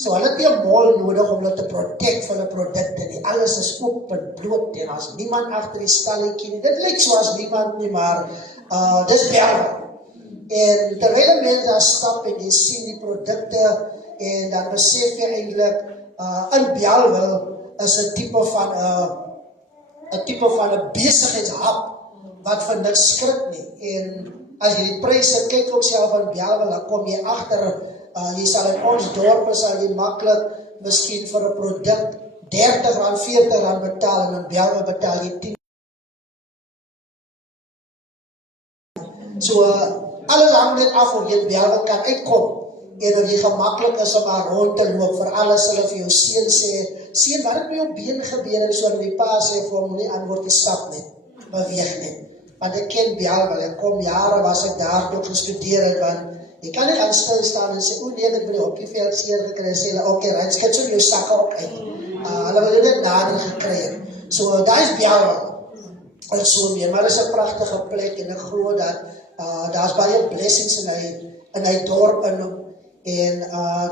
So hulle het nie 'n mall nodig om hulle te protect van hulle produkte nie. Alles is oop en bloot en as niemand agter die stalletjie nie. Dit lyk soos niemand nie, maar dis Bellville. En terwyl mense daar stap en jy sien die produkte en dan besef jy eintlik in Bellville is 'n tipe van 'n besigheidshub wat vir niks skrik nie. En as jy die pryse kyk op self in Bellville, dan kom jy agter, jy sal in ons dorpe sal jy maklik miskien vir 'n produk R30, R40 betaal en in Bellville betaal jy 10. So alles hang net af of jy in Bellville kan uitkom en of jy gemaklik is om daar rond te loop. Vir alles hulle vir jou seun sê, seun, wat het met jou been gebeur? En so die pa sê vir hom, nie antwoord, jy stap net, beweeg net. Want ek ken Bellville, ek kom jare was ek daar toe gestudeer het, want jy kan nie gaan stilstaan en sê, nee, ek wil die hokkieveld seer gekry, en sê, okay, right, skit so jou sakke op uit. Hulle wil net nader gekry. So, daar is Bellville, en so meer, maar dit is 'n pragtige plek, en ek glo dat daar is baie blessings in hy dorp, en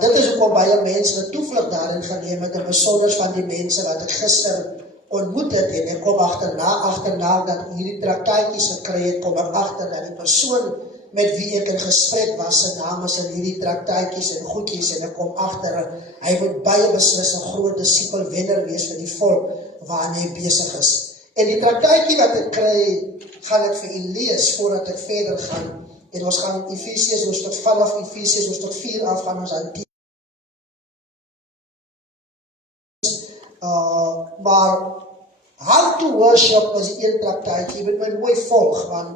dit is ook al baie mense wat toevlug daarin geneem het, en besonders van die mense wat ek gister ontmoet het, en ek kom agterna dat hierdie traktaatjies gekry het, kom ek agter dat die persoon met wie ek in gesprek was, sy naam is in hierdie traktaatjies en goedjies, en ek kom agter, hy moet baie beslis 'n groot disipelwenner wees vir die volk waarna hy besig is. En die traktaatjie wat ek kry, gaan ek vir u lees voordat ek verder gaan. En ons gaan Efesiërs hoofstuk vanaf Efesiërs hoofstuk 4 af gaan ons aan maar how to worship is die een traktaatjie. Jy moet my mooi volg, want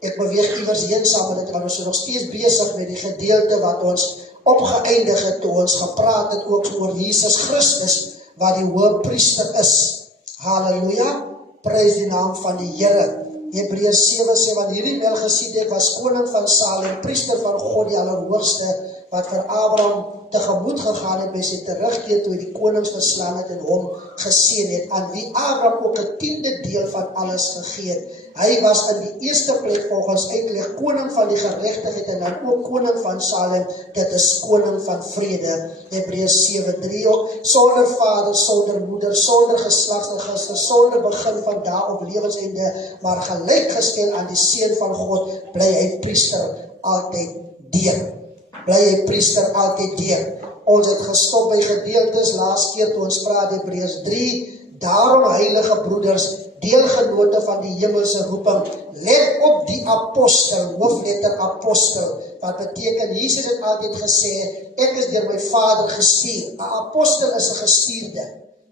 ek beweeg iewers heen saam met dit, want ons is nog steeds besig met die gedeelte wat ons opgeëindig het, toe ons gepraat het ook oor Jesus Christus, wat die hoëpriester is. Halleluja, prys die naam van die Here. Hebreërs 7 sê, want hierdie Melchisedek was koning van Salem, priester van God die Allerhoogste, wat vir Abraham tegemoet gegaan het by sy terugkeer toe hy die konings verslaan het en hom geseën het, aan wie Abraham ook 'n 10de deel van alles gegee het. Hy was in die eerste plek volgens uitleg koning van die geregtigheid en dan ook koning van Salem, dit is koning van vrede. Hebreërs 7:3 ook, sonder vader, sonder moeder, sonder geslagsregister, sonder begin van dae op lewenseinde, maar gelykgestel aan die seun van God, bly hy priester altyd deur. Bly hy priester altyd deur. Ons het gestop by gedeeltes laas keer toe ons praat Hebreërs 3, daarom heilige broeders, deelgenote van die hemelse roeping, let op die apostel, hoofletter apostel, wat beteken, Jesus het altyd gesê, ek is deur my Vader gestuur. 'n Apostel is 'n gestuurde.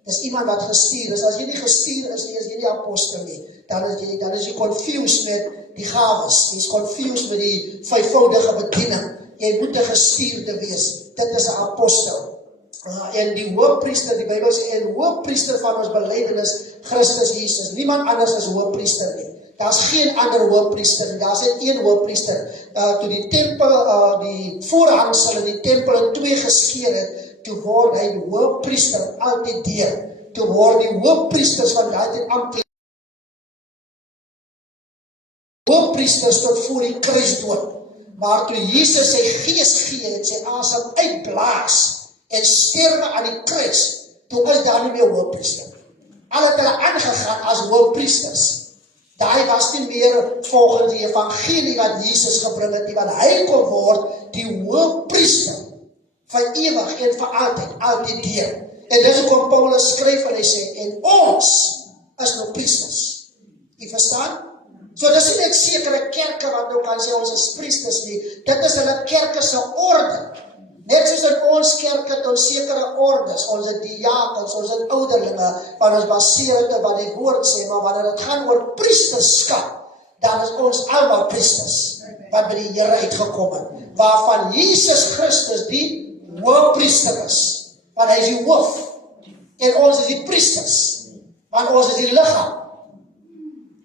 Dis iemand wat gestuur is. As jy nie gestuur is nie, is jy nie apostel nie. Dan is jy confused met die gawes. Jy is confused met die vyfvoudige bediening. Jy moet 'n gestuurde wees. Dit is 'n apostel. En die hoëpriester, die Bybel sê, en hoëpriester van ons belydenis, Christus Jesus. Niemand anders is hoëpriester nie. Daar's geen ander hoëpriester nie. Daar's net een hoëpriester. Toe die tempel, die voorhangsel in die tempel in twee geskeur het, toe word hy die hoëpriester altyd deur. Toe word die hoëpriesters van daai tyd amptelik hoëpriesters tot voor die kruis dood. Maar toe Jesus sy gees gee en sy asem uitblaas en sterwe aan die kruis, toe is daar nie meer hoëpriester. Al het hulle aangegaan as hoëpriesters. Daai was nie meer volgens die evangelie wat Jesus gebring het nie, want hy kon word die hoëpriester van ewig en vir altyd deur. En dis hoekom Paulus skryf en hy sê, en ons is nou priesters. Jy verstaan? So dis nie net sekere kerke wat nou kan sê ons is priesters nie, dit is hulle kerke se orde. Net soos in ons kerk het ons sekere ordes, ons het diakens, ons het ouderlinge, want ons baseer dit op wat die woord sê, maar wanneer dit gaan oor priesterskap, dan is ons almal priesters, wat by die Here uitgekom het, waarvan Jesus Christus die hoëpriester is, want hy is die hoof, en ons is die priesters, want ons is die liggaam.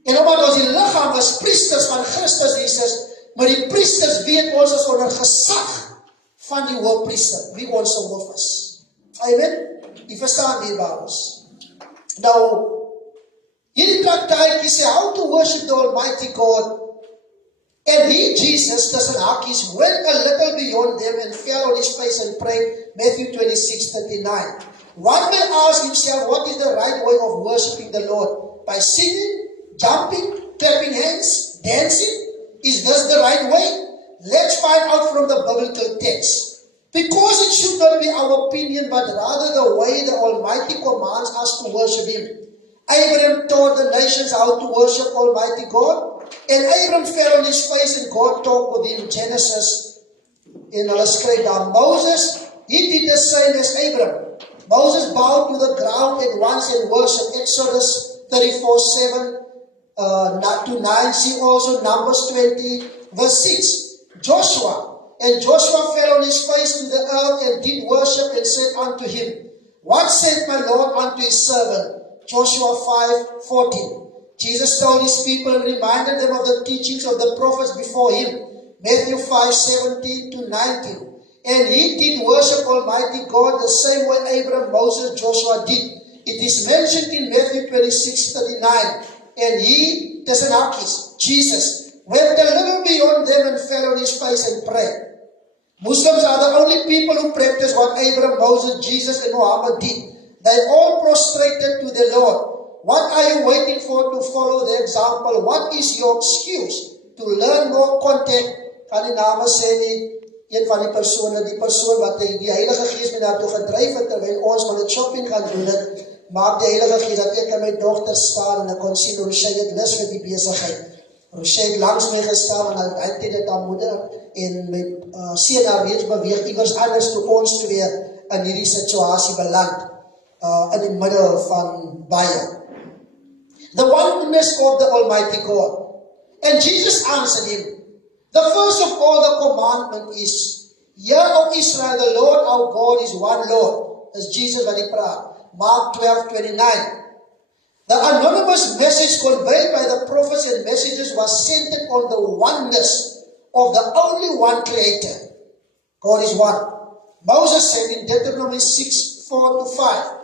En omdat ons die liggaam is priesters van Christus Jesus, maar die priesters weet ons is onder gesag van die hoëpriester, wie ons se hoof is. Amen? Jy verstaan die Bybels. Nou, hierdie traktaatjie sê, how to worship the Almighty God, and he, Jesus, tussen hakies, went a little beyond them and fell on his face and prayed, Matthew 26:39. One may ask himself, what is the right way of worshiping the Lord? By singing, jumping, clapping hands, dancing? Is this the right way? Let's find out from the biblical text. Because it should not be our opinion, but rather the way the Almighty commands us to worship Him. Abraham taught the nations how to worship Almighty God, and Abraham fell on his face and God talked with him. Genesis, in hulle skryf daar. Moses, he did the same as Abraham. Moses bowed to the ground at once and worshipped. Exodus 34:7 to 9. See also Numbers 20, verse 6. Joshua fell on his face to the earth and did worship and said unto him, What said my Lord unto his servant? Joshua 5:14. Jesus told his people and reminded them of the teachings of the prophets before him. Matthew 5:17 to 19. And he did worship Almighty God the same way Abraham, Moses, Joshua did. It is mentioned in Matthew 26:39. And he, Thessalonians, Jesus, went a little beyond them and fell on his face and prayed. Muslims are the only people who practice what Abraham, Moses, Jesus, and Muhammad did. They all prostrated to the Lord. What are you waiting for to follow the example? What is your excuse to learn more content? Kan die name sê nie, een van die persone wat die Heilige Gees my daartoe gedryf het, terwyl ons met het shopping gaan doen het, maak die Heilige Gees dat ek en my dochter staan en ek kon sien hoe sy het lus vir die besigheid. Sy het langs my gestaan en hy het dit aan moeder en my seun haar reeds beweeg iewers anders toe ons twee in hierdie situasie beland in die middel van baie. The oneness of the Almighty God. And Jesus answered him, the first of all the commandment is, Hear, O Israel, the Lord our God is one Lord. As Jesus wat hy praat. Mark 12:29. The anonymous message conveyed by the prophets and messages was centered on the oneness of the only one Creator. God is one. Moses said in Deuteronomy 6:4-5,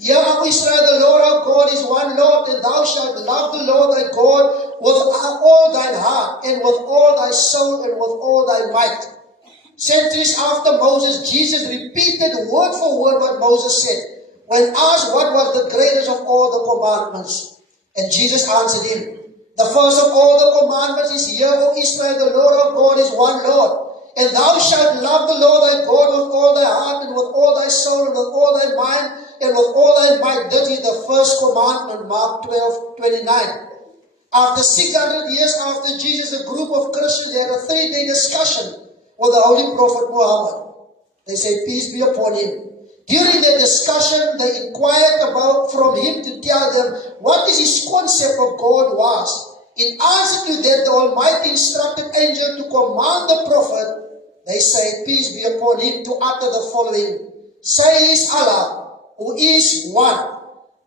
Hear, O Israel, the Lord our God is one Lord, and thou shalt love the Lord thy God with all thine heart, and with all thy soul, and with all thy might. Centuries after Moses, Jesus repeated word for word what Moses said. When asked what was the greatest of all the commandments, and Jesus answered him, the first of all the commandments is, Hear, O Israel, the Lord our God is one Lord. And thou shalt love the Lord thy God with all thy heart, and with all thy soul, and with all thy mind, and with all thy might. This is the first commandment, Mark 12:29. After 600 years after Jesus, a group of Christians had a 3-day discussion with the Holy Prophet Muhammad. They say, peace be upon him. During the discussion, they inquired from him to tell them what his concept of God was. In answer to that, the Almighty instructed angel to command the prophet, they say, peace be upon him, to utter the following. Say is Allah, who is one.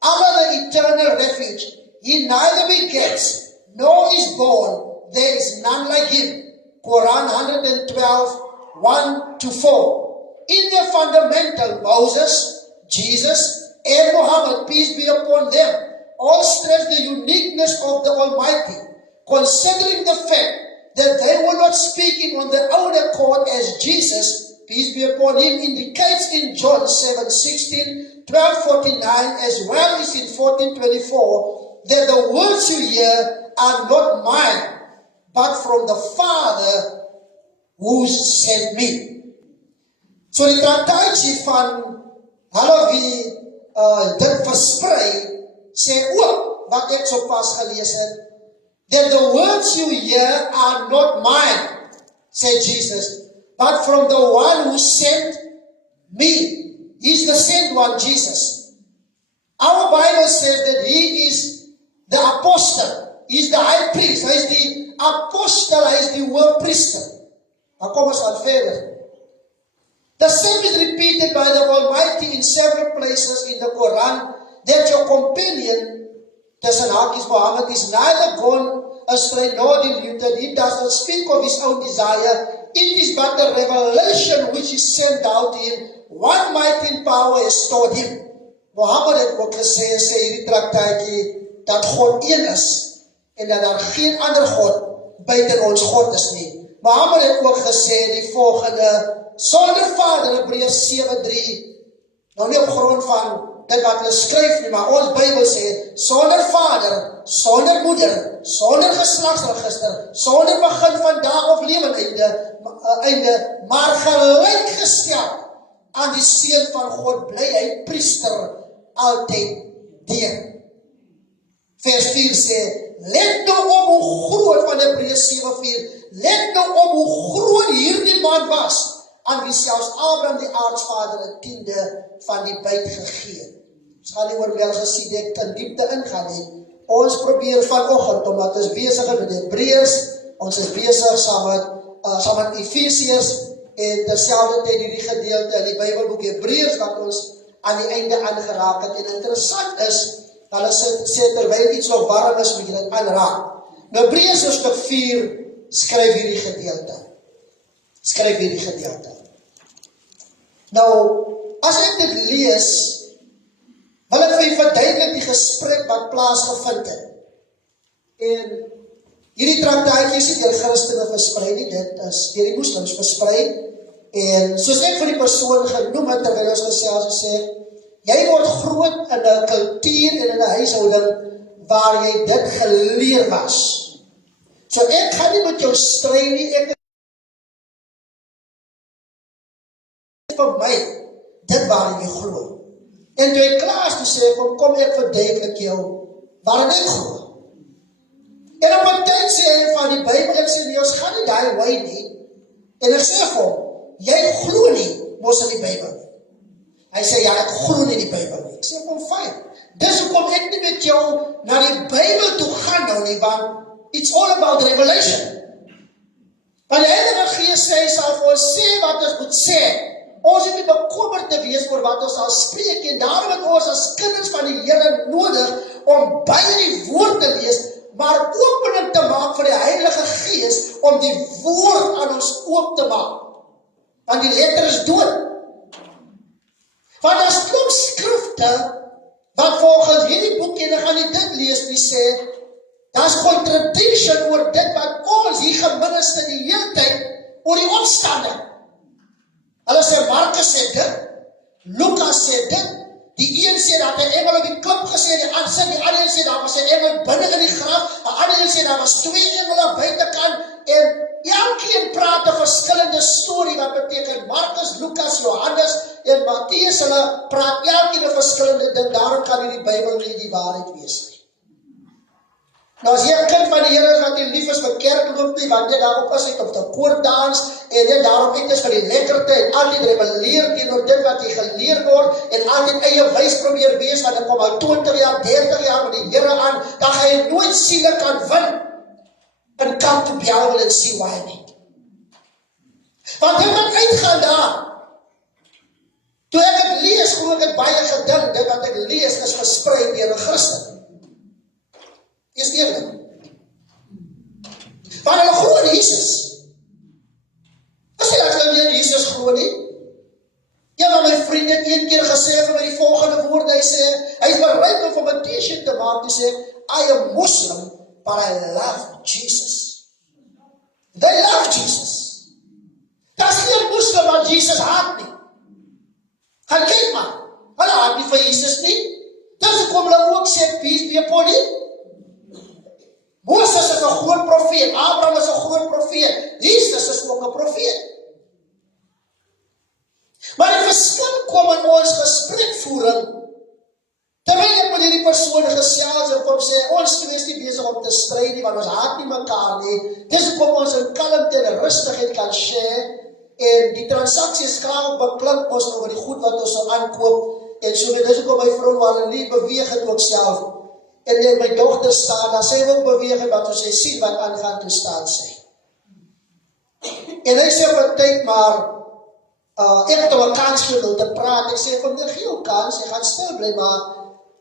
Allah the eternal refuge. He neither begets, nor is born. There is none like him. Quran 112:1-4. In their fundamental, Moses, Jesus, and Muhammad, peace be upon them, all stress the uniqueness of the Almighty, considering the fact that they were not speaking on their own accord as Jesus, peace be upon him, indicates in John 7:16, 12:49, as well as in 14:24, that the words you hear are not mine, but from the Father who sent me. So die traktaatjie van hulle wie dit versprei, sê ook, wat ek so pas gelees het, that the words you hear are not mine, said Jesus, but from the one who sent me. He's the sent one, Jesus. Our Bible says that he is the apostle. He's the high priest. Hy is die apostel. Hy is die hoofpriester. Maar kom ons aan verder. The same is repeated by the Almighty in several places in the Quran, that your companion, Thessalonians Muhammad, is neither gone astray nor deluded. He does not speak of his own desire. It is but the revelation which is sent out to him. One mighty power has taught him. Muhammad het ook gesê hierdie traktaatjie, dat God een is, en dat daar geen ander God buiten ons God is nie. Muhammad het ook gesê die volgende sonder Vader, Hebreërs 7:3, nou nie op grond van dit wat hulle skryf nie, maar ons Bybel sê, sonder Vader, sonder moeder, sonder geslagsregister, sonder begin van dag of lewenseinde, maar gelijkgestel aan die Seun van God, bly hy priester altyd deur. Vers 4 sê, let nou op hoe groot, van Hebreërs 7:4, let nou op hoe groot hierdie man was, aan wie selfs Abraham die aartsvader 'n tiende van die byt gegee. Ons gaan nie oor Melchisedek in diepte ingaan nie. Ons probeer vanoggend, omdat ons besig is met Hebreërs, ons is besig saam met Efesiërs, en terselfdertyd hierdie gedeelte in die Bybelboek Hebreërs wat ons aan die einde aangeraak het. En interessant is, hulle sê terwyl iets nog warm is, moet jy dit aanraak. Nou Hebreërs hoofstuk 4 skryf hierdie gedeelte. Nou, as ek dit lees, wil ek vir verduidelik die gesprek wat plaasgevind het. En hierdie traktaatjie is nie deur Christene versprei nie, dit is deur die moslims versprei. En soos ek vir die persoon genoem het, terwyl ons gesels sê, jy word groot in 'n kultuur en in 'n huishouding waar jy dit geleer was. So ek gaan nie met jou stry nie, ek vir my, dit waar jy glo. En toe ek klaar is te sê, kom ek verduidelik jou waar ek glo. En op 'n tyd sê hy van die Bybel, ek sê nie, ons gaan nie daai wy nie. En ek sê vir hom, jy glo nie, mos in die Bybel nie. Hy sê, ja, ek glo nie die Bybel nie. Ek sê vir hom, fyn. Dis hoekom ek nie met jou na die Bybel toe gaan nou nie, want it's all about revelation. Want die Heilige Gees sê, hy sal vir ons sê wat ons moet sê. Ons het nie bekommerd te wees oor wat ons sal spreek, en daarom het ons as kinders van die Here nodig om by die woord te lees, maar opening te maak vir die Heilige Gees om die woord aan ons oop te maak. Want die letter is dood. Want as klomp skrifte wat volgens hierdie boek, en ek gaan nie dit lees nie, sê, daar's contradiction oor dit wat ons hier geminister die hele tyd oor die opstanding. Hulle sê, Markus sê dit, Lukas sê dit, die een sê dat 'n engel op die klip gesê, die ander sê daar was 'n engel binne in die graf, 'n ander sê daar was 2 engele buitekant, en elkeen praat 'n verskillende storie wat beteken Markus, Lukas, Johannes en Matteus, hulle praat elkeen 'n verskillende ding, daarom kan die Bybel nie die waarheid wees nie. Nou as jy 'n kind van die Here is wat nie lief is vir kerk loop nie, want jy daarop is op die koorddans, en jy daarop uit is vir die lekkerte, en altyd rebelleer teenoor dit wat jy geleer word, en altyd eie wys probeer wees, want ek kom al 20 jaar, 30 jaar met die Here aan, dan gaan jy nooit siele kan win, and come to Bible and see why nie. Want jy moet uitgaan daar. Toe ek het lees, glo ek het baie gedink, dit wat ek lees is versprei deur 'n Christen. Is eerlik. Want hulle glo in Jesus. As jy dat hulle in Jesus glo nie, ja, maar my vriend het een keer gesê vir my die volgende woord, hy sê, hy is bereid om vir my t-shirt te maak, hy sê, I am Muslim, but I love Jesus. They love Jesus. Daar's nie 'n Muslim wat Jesus haat nie. Gaan kyk maar, hulle haat nie vir Jesus nie. Dis hoekom hulle ook sê, peace be upon him. Moses is 'n groot profeet, Abraham is 'n groot profeet, Jesus is ook 'n profeet. Maar die verskil kom in ons gesprekvoering, terwyl ek met hierdie persoon gesels en kom sê, ons twee is nie besig om te stry nie, want ons haat nie mekaar nie, dis hoekom ons in kalmte en rustigheid kan share, en die transaksies graag beklink ons oor die goed wat ons sal aankoop, en so dis hoekom my vrou waar nie beweeg het ook self, en my dogter staan, dan sy wil beweeg, want as sy sien wat aangaan, toe staan sy. En hy sê op 'n tyd, maar ek het hom 'n kans gegee te praat, ek sê, van die gee kans, jy gaan stil bly, maar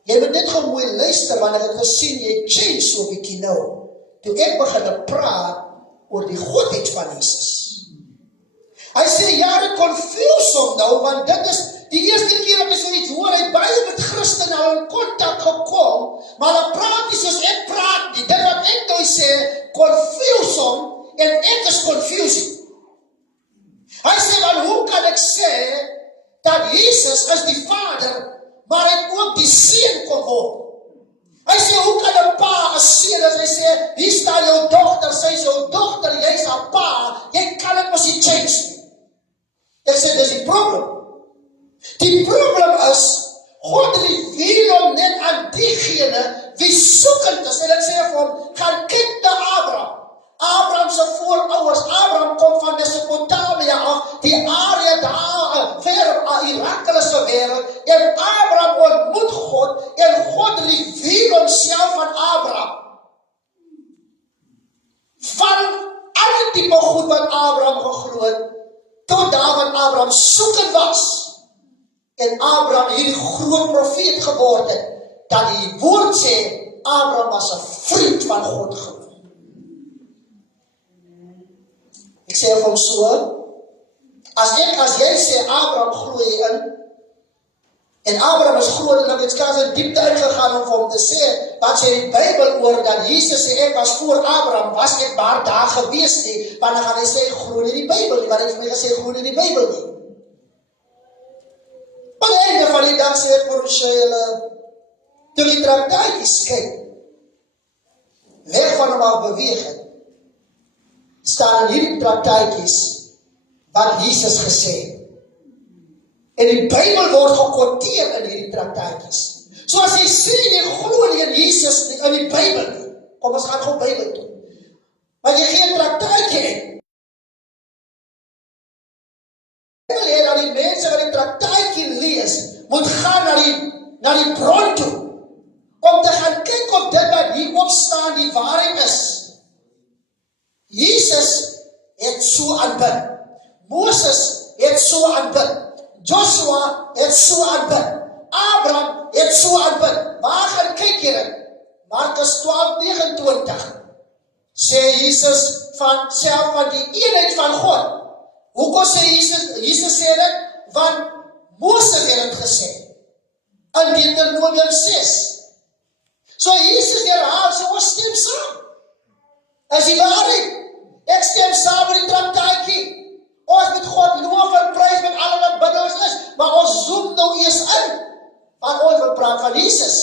jy moet net gewoon mooi luister, want ek het gesien, jy change so bietjie nou. Toe ek begin te praat oor die godheid van Jesus. Hy sê, ja, dit confuse hom nou, want dit is die eerste keer dat hy so iets hoor, hy baie met Christen al in kontak gekom, maar dan praat hy soos ek praat, dit wat ek nou sê, confuse hom, en ek is confusing. Hy sê, want hoe kan ek sê, dat Jesus is die Vader, maar hy ook die Seun kon word? Hy sê, hoe kan 'n pa 'n seun, as hy sê, hier staan jou dogter, sy is jou dogter, jy is haar pa, jy kan dit mos nie change nie. Ek sê, dis die probleem. Die probleem is, God reveal hom net aan diegene wie soekend is, en ek sê vir hom, gaan kyk na Abraham. Abraham se voorouers, Abraham kom van Mesopotamia af, die area daar, ver mirakuleuze wêreld, en Abraham ontmoet God, en God reveal homself aan Abraham. Van alle type goed wat Abraham geglo het, tot daar wat Abraham soekend was, en Abraham hierdie groot profeet geword het, dat die woord sê, Abraham was 'n vriend van God geword. Ek sê vir hom so, as jy sê, Abraham glo jy in, en Abraham is groot, en ek het skaars in diepte ingegaan om vir hom te sê, wat sê die Bybel oor, dat Jesus sê, ek was voor Abraham, was ek maar daar gewees nie, want dan gaan hy sê, ek glo nie die Bybel nie, want hy het vir my gesê, ek glo nie die Bybel nie. Maar die einde van die dag sê ek vir julle, toe die traktaatjies kyk, weg van hom af beweeg het, staan in hierdie traktaatjies wat Jesus gesê het. En die Bybel word gekwoteer in hierdie traktaatjies. So as jy sê jy glo nie in Jesus nie, in die Bybel nie, kom ons gaan gou Bybel toe. Maar jy gee 'n traktaatjie in. Die Bybel het dat die mense wat die traktaatjie lees, moet gaan na die bron toe, om te gaan kyk of dit wat hierop staan die waarheid is. Jesus het so aanbid. Moses het so aanbid. Joshua het so aanbid. Abraham het so aanbid. Waar gaan kyk hierin? Markus 12:29 sê Jesus self van die eenheid van God. Hoekom sê Jesus sê dit? Want Moses het dit gesê. In Deuteronomium 6. So Jesus herhaal, so ons stem saam. As die waarheid. Ek stem saam met die traktaatjie. Ons moet God loof en prys met alle wat binne ons is, maar ons zoom nou eers in. Maar ons wil praat van Jesus.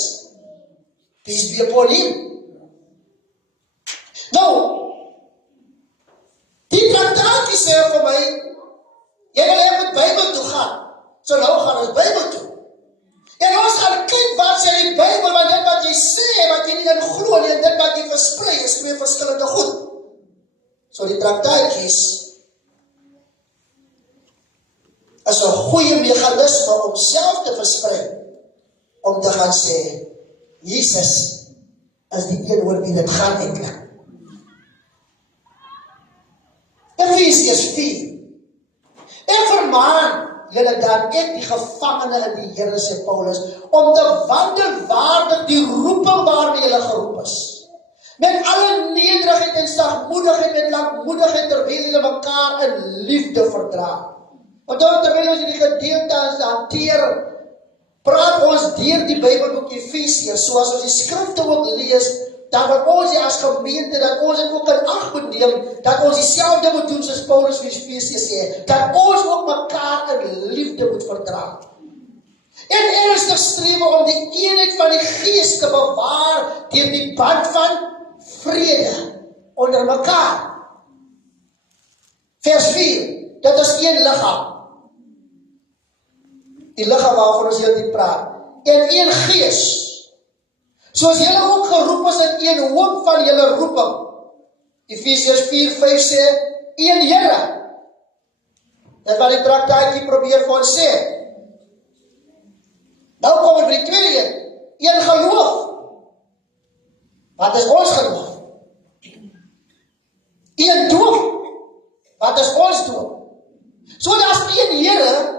Peace be upon him. Nou, die traktaatjie sê vir my, jy wil hê met Bybel toe gaan. So nou gaan ons Bybel toe. En ons gaan kyk wat sê die Bybel, want dit wat jy sê, wat jy nie in glo nie, en dit wat jy versprei, is twee verskillende goed. So die traktaatjies is 'n goeie meganisme om self te versprei, om te gaan sê, Jesus is die een oor wie dit gaan eintlik. Efesiërs 4. Ek vermaan julle dan, ek die gevangene in die Here, sê Paulus, om te wandel waardig die roeping waarmee julle geroep is. Met alle nederigheid en sagmoedigheid en lankmoedigheid, terwyl julle mekaar in liefde verdra. Want terwyl ons die gedeelte hanteer, praat ons deur die Bybelboek Efesiërs, soos ons die skrifte ook lees, dat wat ons as gemeente, dat ons het ook in ag moet neem, dat ons dieselfde moet doen soos Paulus vir Efesiërs sê, dat ons ook mekaar in liefde moet verdra. En ernstig streef om die eenheid van die Gees te bewaar deur die band van vrede onder mekaar. Vers 4, dit is een liggaam. Die liggaam waarvan ons hier praat. En een Gees. Soos julle ook geroep is in een hoop van julle roeping. Efesiërs 4:5 sê, een Here. Dit wat die traktaatjie probeer vir ons sê. Nou kom ons by die tweede een geloof. Wat is ons geloof? Een doop. Wat is ons doop? So daar's een Here.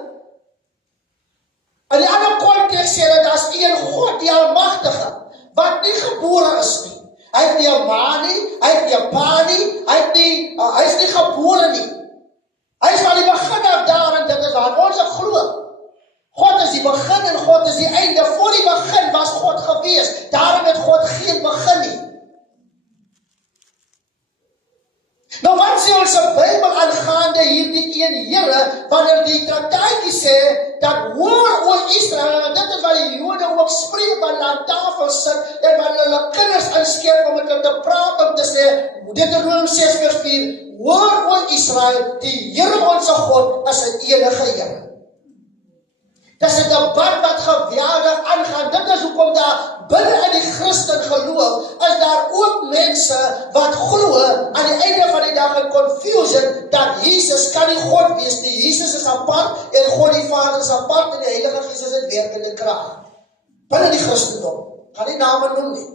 In die ander konteks sê dat daar's een God, die Almagtige, wat nie gebore is nie. Hy het nie 'n ma nie, hy het nie 'n pa nie, hy is nie gebore nie. Hy is van die begin af daar, en dit is waar ons glo. God is die begin en God is die einde. Voor die begin was God gewees. Daarom het God geen begin nie. Nou wat sê ons in Bybel aangaande hierdie een Here Deuteronomium 6 vers 4, hoor o Israel, die Here ons God is 'n enige Here. Dis 'n debat wat geweldig aangaan. Dit is hoekom daar binne in die Christen geloof is daar ook mense wat glo aan die einde van die dag in confusion dat Jesus kan nie God wees nie. Jesus is apart en God die Vader is apart en die Heilige Gees is in werkende krag. Binne die Christendom. Gaan nie name noem nie.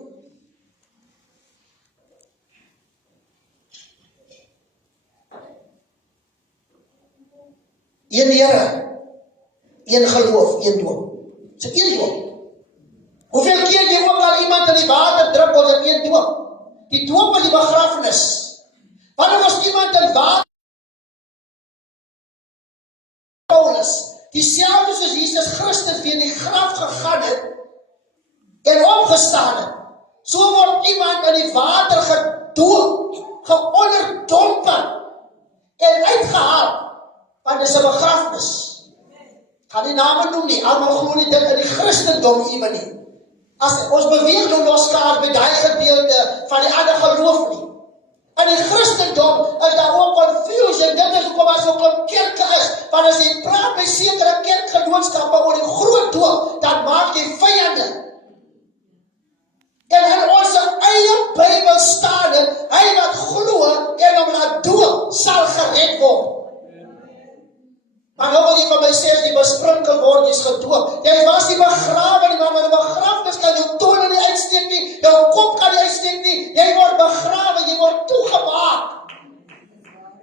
Een Here. Een geloof, een doop. Dis een doop. Hoeveel keer jy ook al iemand in die water druk, was dit een doop. Die doop is die begrafenis. Wanneer was iemand in water? Paulus, dieselfde soos Jesus Christus weer in die graf gegaan het en opgestaan het. So word iemand in die water gedoop, geonderdomper en uitgehaal. Want dit is 'n begrafenis. Gaan die name noem nie, almal glo nie dit in die Christendom ewe nie. As ons beweeg nou loskaar by daai gedeelte van die ander geloof nie. In die Christendom is daar ook confusion, dit is hoekom daar so 'n kerke is, want as jy praat by sekere kerkgenootskappe oor die groot doop, dan maak jy vyande. En in ons eie Bybel staan dit, hy wat glo en hom laat doop, sal gered word. Maar nou wil jy van my sê, as jy besprinkel word, jy is gedoop. Jy was nie begrawe nie, maar met 'n begrafenis kan jou tone nie uitsteek nie, jou kop kan nie uitsteek nie, jy word begrawe, jy word toegemaak.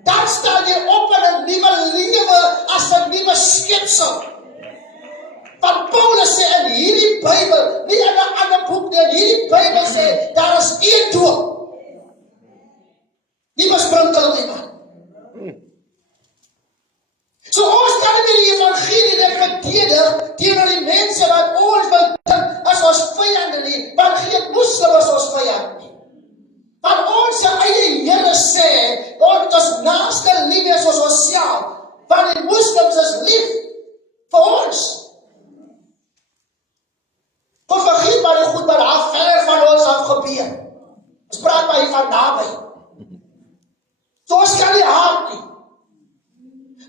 Dan staan jy op in 'n nuwe lewe as 'n nuwe skepsel. Want Paulus sê in hierdie Bybel, nie in 'n ander boek nie, in hierdie Bybel sê, daar is een doop. Nie besprinkel nie, man. So ons kan nie die evangelie net verdedig teenoor die mense wat ons wil dink as ons vyande nie, want geen moslim is ons vyand nie. Want ons eie Here sê, ons is naaste lief as onsself, want die moslims is lief vir ons. Ons vergeet maar die goed wat daar ver van ons af gebeur. Ons praat maar hier van naby. So ons kan nie haat nie.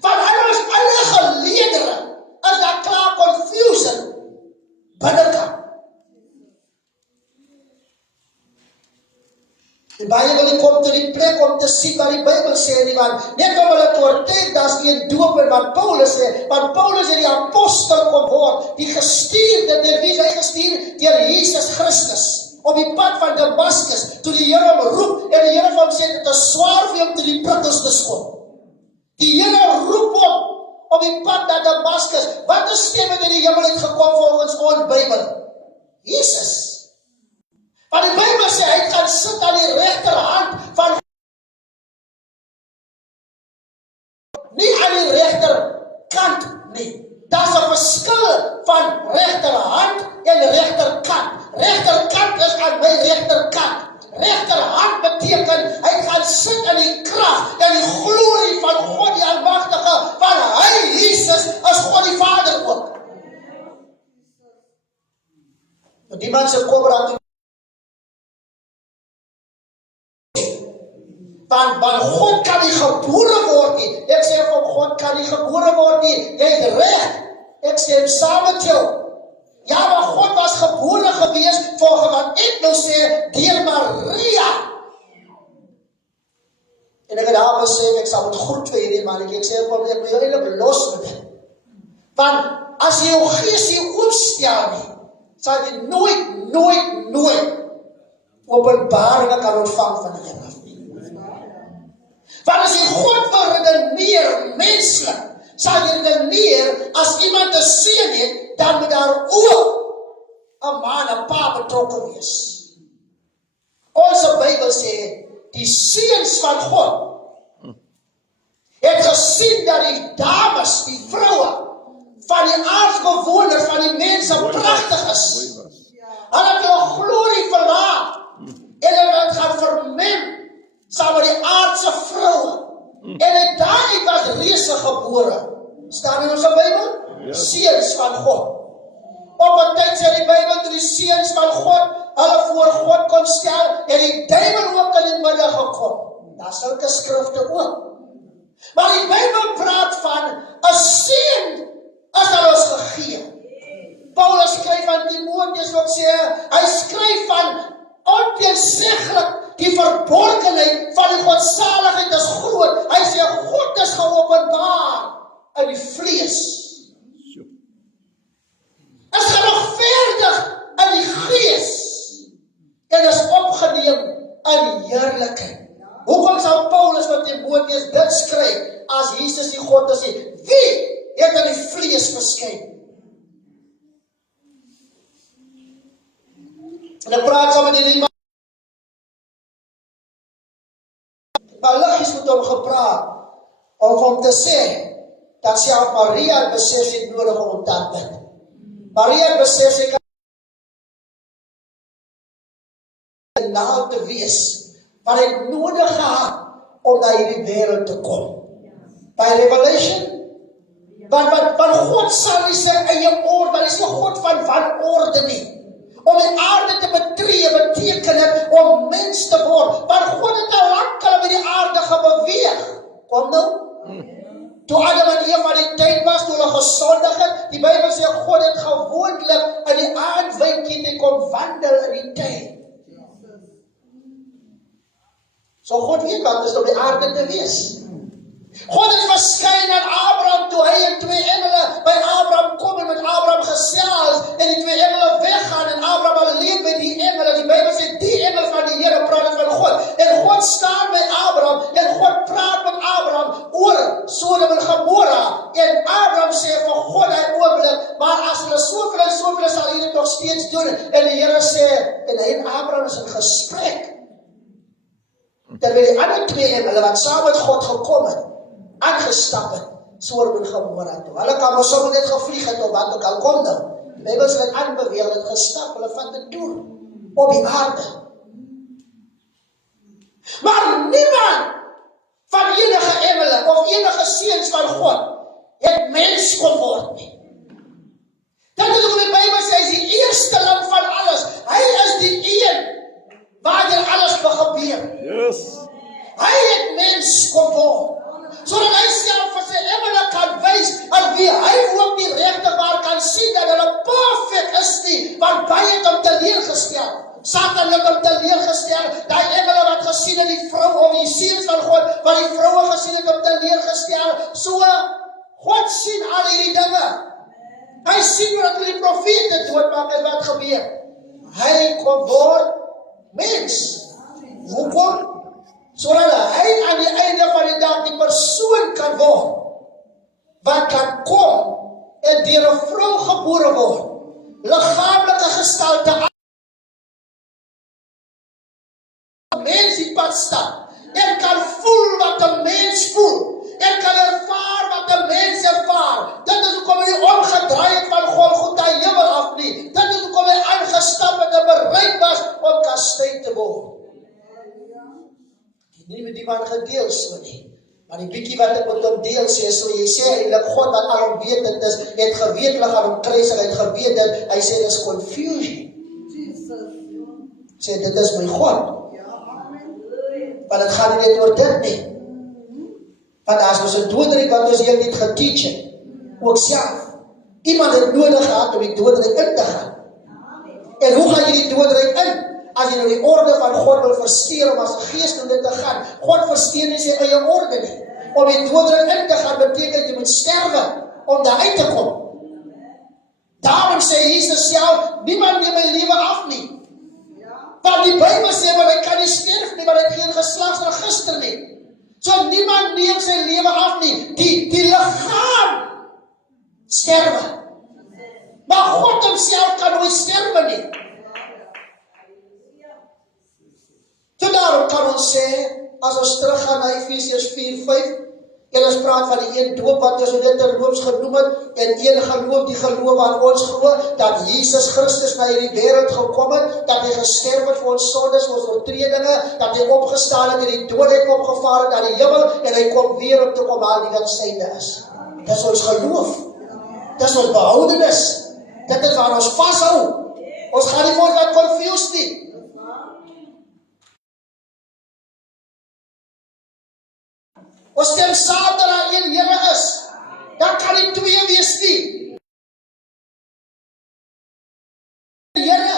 Van alles alle geleedere is daar klaar confusion binnekant. En baie wil nie kom tot die plek om te sien wat die Bybel sê nie, want net om hulle te oortuig, dat is een doop en wat Paulus sê, want Paulus het die apostel kom word, die gestuurde, deur wie is hy gestuur? Deur Jesus Christus, op die pad van Damaskus, toe die Here hom roep, en die Here van hom sê, dit is swaar vir hom toe die prikkels te skop. Die Here roep hom op die pad na Damaskus. Wat is stem het in die hemel het gekom volgens ons Bybel? Jesus. Want die Bybel sê, hy gaan sit aan die regterhand van nie aan die regterkant nie. Daar is 'n verskil van regterhand en regterkant. Regterkant is aan my regterkant. Regterhand beteken, hy gaan sit in die krag en die glorie van God die Almagtige, want hy, Jesus, is God die Vader ook. Die man se kom raak want God kan nie gebore word nie. Ek sê van God kan nie gebore word nie. Jy het reg. Ek stem saam met jou. Ja, maar God was gebore gewees volgens wat ek nou sê, deur Maria. En ek het daar besef, ek sal met goed vir hierdie man, ek sê, ek wil jou eindelijk los met dit. Want as jy jou gees nie oopstel nie, sal jy nooit openbaringe kan ontvang van die Here. Want as jy God wil redeneer, menslik, sal jy redeneer, as iemand 'n seun het, dan moet daar ook 'n ma en 'n pa betrokke wees. Onze Bybel sê, die seuns van God het gesien dat die dames, die vroue, van die aardbewoners, van die mense pragtig is. Hulle het hulle glorie verlaat en hulle het gaan vermeng saam met die aardse vroue. En daarin was reëse gebore. Staan in ons Bybel? Seuns van God. Op 'n tyd sê die Bybel, toe die seuns van God, hulle voor God kom stel, en die duiwel ook in die middag gekom. Daar sulke skrifte ook. Maar die Bybel praat van 'n seën as hulle ons gegee. Paulus skryf aan Timoteus ook sê, hy skryf van onteensiglik die verborgenheid van die godsaligheid is groot. Hy sê God is geopenbaar in die vlees. Is geregverdig in die gees en is opgeneem in heerlikheid. Hoekom sal Paulus van Timoteus dit skryf as Jesus die God is? Wie het in die vlees verskyn? En ek praat saam met die maar liggies met hom gepraat om hom te sê dat self Maria besef sy het nodig om te aanbid. Maria besef sy kan naal te wees wat hy nodig gehad om na hierdie wêreld te kom. By Revelation, want God sal nie sy eie orde, maar hy is nie God van wanorde nie. Om die aarde te betree beteken dit om mens te word, want God het al lank met die aarde gebeweeg. Kom nou? Toe Adam en Eva in die tuin was, toe hulle gesondig het, die Bybel sê God het gewoonlik in die aandwindjie te kom wandel in die tuin. So God weet wat is om die aarde te wees. God het verskyn aan Abraham toe hy en twee engele by Abraham kom en met Abraham gesels en die twee engele weggaan en Abraham alleen met die engele. Die Bybel sê die engele van die Here praat van God en God staan by Abraham en God praat met Abraham oor Sodom en Gomorra en Abraham sê vir God hy oomblik, maar as hulle soveel sal hy dit nog steeds doen en die Here sê en hy en Abraham is in gesprek. Terwyl die ander twee engele wat saam met God gekom het, aangestap het, Sodom en Gomorra toe. Hulle kan maar sommer net gevlieg het, of wat ook al kom nou. Die Bybel sê het aanbeveel, het gestap, hulle vat het toe, op die aarde. Maar niemand van enige engele, of enige seuns van God, het mens kon word nie. Dat is ook die Bybel sê, hy is die eerste lam van alles. Hy is die een, waar er alles gebeur. Yes. Hy het mens kon word. Sodat hy self vir sy engele kan wys, en wie hy ook nie regtig waar kan sien, dat hulle perfect is nie, want baie het hom teleurgestel. Satan het hom teleurgestel, die engele wat gesien het, die vrou, of die seuns van God, wat die vroue gesien het, hom teleurgestel. So, God sien al hierdie dinge. Hy sien wat die profete doodmaak en wat gebeur. Hy kom word mens. Hoekom? Sodat hy aan die einde van die dag die persoon kan word, wat kan kom en deur 'n vrou gebore word, liggaamlike gestalte, mens die pad stap, en kan voel wat 'n mens voel, en kan ervaar wat 'n mens ervaar. Dit is hoekom hy omgedraai het van Golgotha hemel af nie. Dit is hoekom hy aangestap het en bereid was om kastyd te word. Nie met die man gedeel so nie. Maar die bietjie wat ek met hom deel sê, so jy sê eintlik God wat al hom weet dit is, het geweetlik aan hom kruisig, het geweet dit, hy sê dit is confusion. Sê dit is my God. Want het gaan nie net oor dit nie. Want as ons 'n doderyk wat ons hier niet geteach het, ook self. Iemand het nodig gehad om die doderyk in te gaan. En hoe gaan jy die doderyk in? As jy nou die orde van God wil versteur om as 'n gees om dit te gaan. God versteur nie sy eie orde nie. Om die doderyk in te gaan beteken jy moet sterwe om daar uit te kom. Daarom sê Jesus self, niemand neem my lewe af nie. Want die Bybel sê, maar hy kan nie sterf nie, want hy het geen geslagsregister nie. So niemand neem sy lewe af nie. Die liggaam sterwe. Maar God homself kan nooit sterwe nie. So daarom kan ons sê, as ons teruggaan na Efesiërs 4:5, en ons praat van die een doop wat ons dit terloops genoem het, en een geloof, die geloof aan ons glo, dat Jesus Christus na hierdie wêreld gekom het, dat hy gesterf het vir ons sondes, vir ons oortredinge, dat hy opgestaan het en die doodheid opgevaar het na die hemel, en hy kom weer om te kom haal die wat syne is. Dis ons geloof. Dis ons behoudenis. Dit is waar ons vashou. Ons gaan nie vir ons laat confused nie. Ons stem saam dat daar een Here is. Dan kan nie twee wees nie. Here,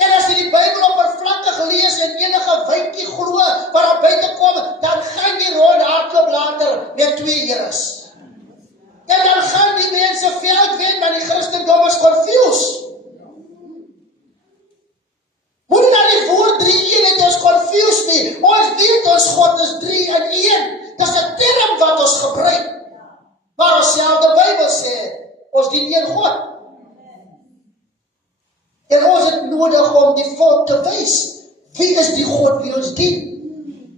en as jy die Bybel oppervlakkig lees en enige wyntjie glo wat daar buite kom, dan gaan jy rond hardloop later met twee Heres. En dan gaan die mense veld wen, maar die Christendom is confused. Moet dan die woord 3-eenheid ons confused nie. Ons weet ons God is 3 in 1. Dis 'n term wat ons gebruik. Maar ons self die Bybel sê, ons dien een God. En ons het nodig om die volk te wys. Wie is die God wie ons dien?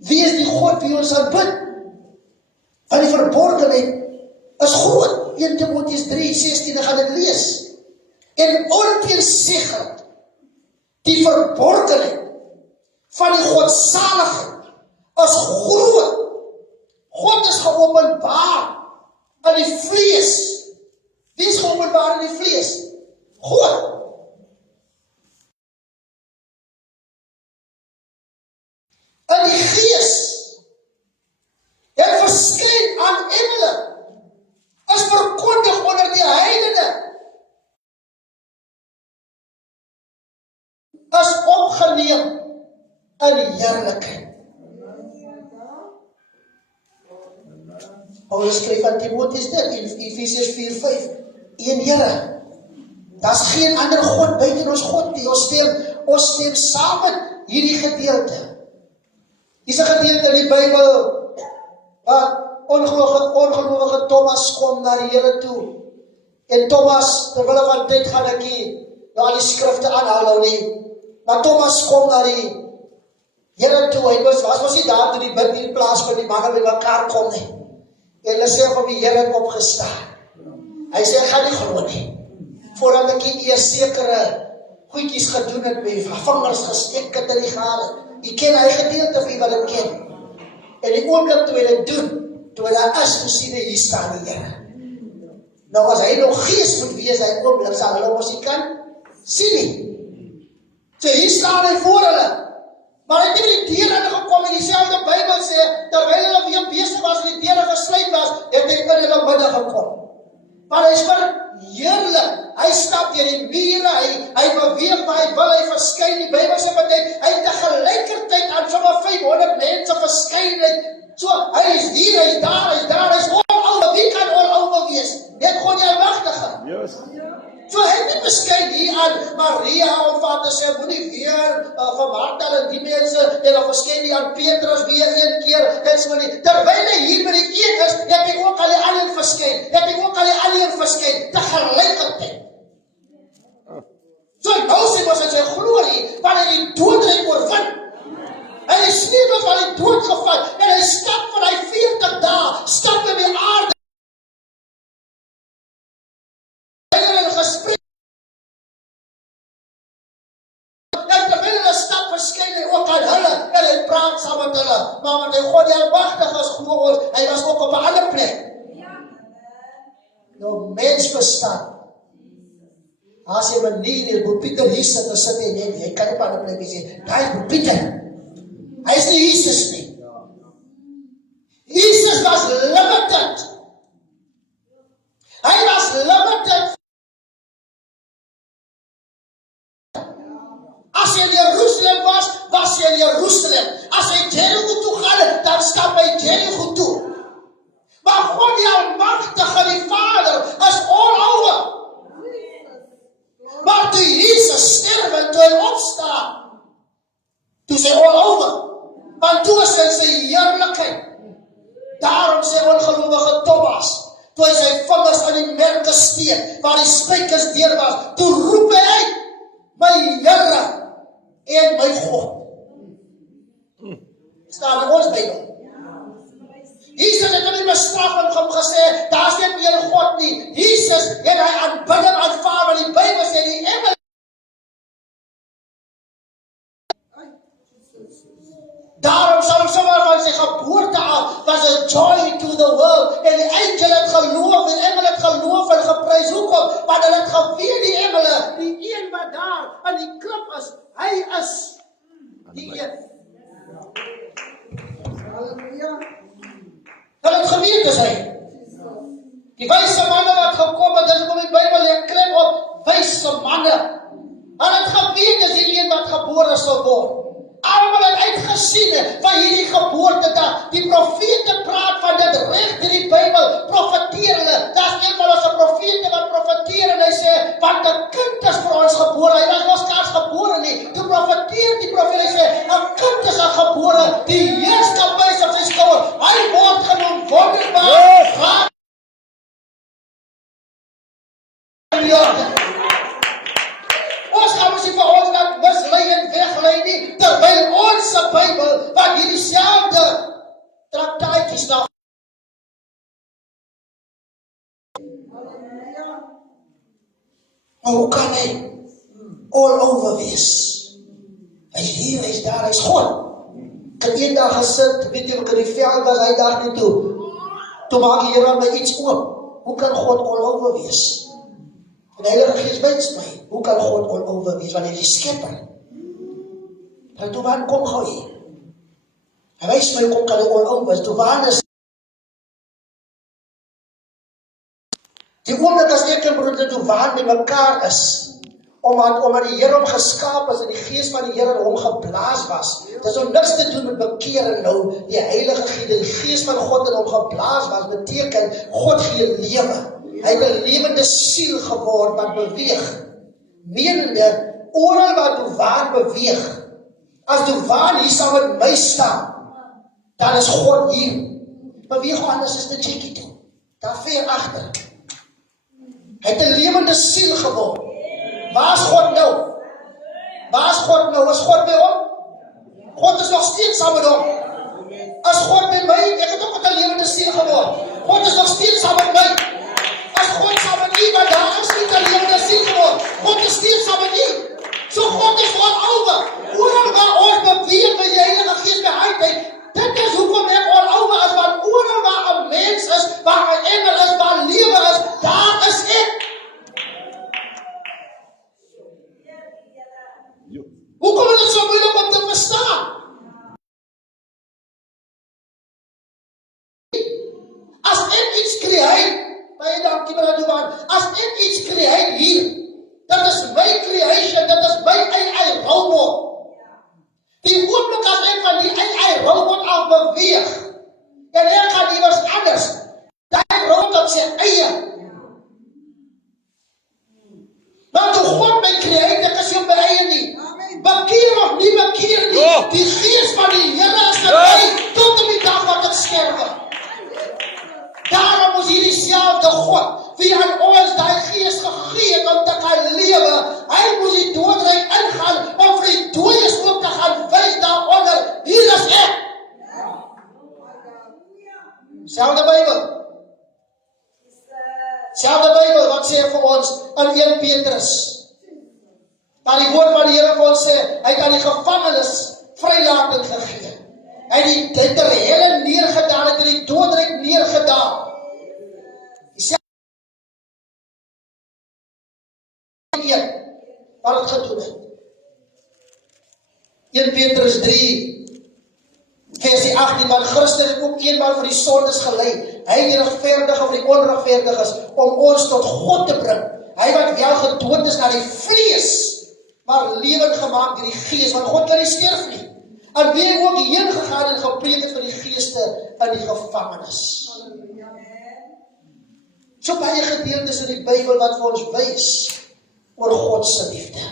Wie is die God wie ons aanbid? Want die verborgenheid is groot. 1 Timoteus 3:16 gaan dit lees. En ontegenzeggend die verborgenheid van die godsaligheid is groot. God is geopenbaar in die vlees. Wie is geopenbaar in die vlees? God. In die gees. En verskyn aan engele. Is verkondig onder die heidene. Is opgeneem in die heerlikheid. Paulus skryf aan Timoteus dit in Efesiërs 4:5. Een Here. Daar's geen ander God buite ons God nie. Ons stem saam met hierdie gedeelte. Dis 'n gedeelte in die Bybel wat ongelowige Thomas kom na die Here toe. En Thomas, terwyl van tyd gaan ek nie al die skrifte aanhaal nie. Maar Thomas kom na die Here toe. Hy was nie daar toe die plaas van die manne by mekaar kom nie. En hulle sê van die Here het opgestaan. Hy sê, ek gaan nie glo nie. Voordat ek nie eers sekere goedjies gedoen het, met vingers gesteek het in die gade. Jy ken hy gedeelte vir wat ek ken. En die oomblik toe hy dit doen, toe hy daar is, toe sien hy, hier staan die Here. Nou as hy nog gees moet wees, hy oomblik sal hulle ons nie kan sien nie. So hier staan hy voor hulle. Maar hy het nie die deur ingekom en dieselfde Bybel sê, terwyl hulle weer besig was en die deure gesluit was, het hy in hulle midde gekom. Maar hy is heerlik. Hy stap deur die mure, hy beweeg waar hy wil, hy verskyn. Die Bybel sê met hy het tegelijkertyd aan sommer 500 mense verskyn. So, hy is hier, hy is daar, hy is onoue. Wie kan onoue wees? Net gewoon die Almagtige. Yes. So hy het nie beskyn hier aan Maria om van te sê, moet nie weer van Martha en die mense, en dan verskyn die aan Petrus weer een keer, en so nie. Terwyl hy hier by die een is, het hy ook al die ander verskyn, tegelijkertyd. So nou sê ons in sy glorie, want hy die doodryk oorwin. En hy sleutels van die dood gevat, en hy stap van hy 40 dae, stap in die aarde. Verskyn hy ook aan hulle, en hy praat saam met hulle, maar want hy God die Almagtige is glo ons, hy was ook op 'n ander plek. Nou mens verstaan, as jy manier, Boer Pieter hier sit, dan sit hy net, hy kan nie op 'n ander plek sê, daai Boer Pieter, hy is nie Jesus nie. Jesus was limited. Hy was limited. As hy in Jerusalem was hy in Jerusalem. As hy Jericho toe gaan, dan stap hy Jericho toe. Maar God die Almagtige, die Vader, is all-over. Maar toe Jesus sterf en toe hy opstaan, toe is hy all-over. Want toe is hy in sy heerlikheid. Daarom sê ongelowige Thomas, toe hy sy vingers aan die merke steek, waar die spykers deur was, toe roep hy, my Here en my God. Staan in ons Bybel. Jesus het nie bestraf en hom gesê, daar is net een God nie. Jesus het hy aanbidding aanvaar, want die Bybel sê die engele. Daarom sal sommer van sy geboorte af, was a joy to the world. En die engele het geloof, en engele het geloof en geprys. Hoekom? Want hulle het geweet die engele, die een wat wat daar in die klip is, hy is die een. Dat het geweet is hy. Die wyse manne wat gekom het, dis om die Bybel leer klem op wyse manne. En het geweet is die een wat gebore sal word. Almal het uitgesien van hierdie geboortedag. Die profete praat van dit reg deur die Bybel, profeteer hulle. Daar's eenmal as 'n profete wat profeteer en hy sê, want 'n kind is vir ons gebore. Hy was nog skaars gebore nie. Toe profeteer die profeet, hy sê, 'n kind is gebore, die heerskappy is op sy skouer. Hy word genoem wonderbaar. Ons gaan ons nie vir ons dat mislei en weglei nie, terwyl ons Bybel, wat hierdie selfde traktaatjies na maar hoe kan hy all over wees? Hy is hier, hy is daar, hy is God. Ek het eendag gesit, weet jy, ek in die veld was, hy dag nie toe. Toe maak die Here my iets oop. Hoe kan God all over wees? En die Heilige Gees wys my, hoe kan God all over wees, want hy is die skepper. En toe waar kom gou hier? Hy wys my, hoe kan hy all over wees, toe waar is die oomblik as ek en broeder toe waar met mekaar is, omdat die Here hom geskaap is en die Gees van die Here in hom geblaas was. Dit is om niks te doen met bekering nou, die Heilige Gees, die Gees van God in hom geblaas was, beteken God gee lewe. Hy het 'n lewende siel geword wat beweeg. Menende, oral wat Dovaan beweeg, as Dovaan hier sal met my staan, dan is God hier. Beweeg anders is dit chickie toe. Daar ver agter. Hy het 'n lewende siel geword. Waar is God nou? Waar is God nou? Is God by hom? God is nog steeds saam met hom. As God met my, ek het ook 'n lewende siel geword. God is nog steeds saam met my. As God saam met u, maar daar is nie 'n lewende siel geword. God is steeds saam met u. So God is all over. Oral waar ons beweeg met die Heilige Gees beheid. Dit is hoekom ek all over is, want oral waar 'n mens is, waar 'n engel is, waar lewe is, daar is ek. Hoekom is dit so moeilik om te verstaan? As ek iets creëer, baie dankie meneer Dovaan, as ek iets creëer hier, dit is my creation, dit is my AI robot. Die oomblik as ek van die AI robot af beweeg, en ek gaan iewers anders, die robot op sy eie. Maar toe God my creëer, ek is nie op my eie nie. Bekeer of nie bekeer nie. Die Gees van die Here is erbij, tot op die dag wat ek sterwe. Daarom is hierdie selfde God, wie aan ons die Gees gegee het om te gaan lewe. Hy moes die doodryk ingaan, om vir die dooies ook te gaan wys daaronder. Hier is ek. Selfde Bybel. Selfde Bybel, wat sê vir ons in 1 Petrus. Maar die woord van die Here vir ons sê, hy het aan die gevangenes vrylating gegee. Hy het die helle neergedaan, hy het die doodryk neergedaan. Wat het gedoen het? 1 Petrus 3, versie 18, want Christus het ook eenmaal vir die sondes gelei. Hy die regverdige vir die onregverdiges, om ons tot God te bring. Hy wat wel gedood is na die vlees, maar lewend gemaak deur die Gees, want God kan nie sterf nie. En wie ook heen gegaan en gepreek het vir die geeste in die gevangenis. So baie gedeeltes in die Bybel wat vir ons wys oor God se liefde.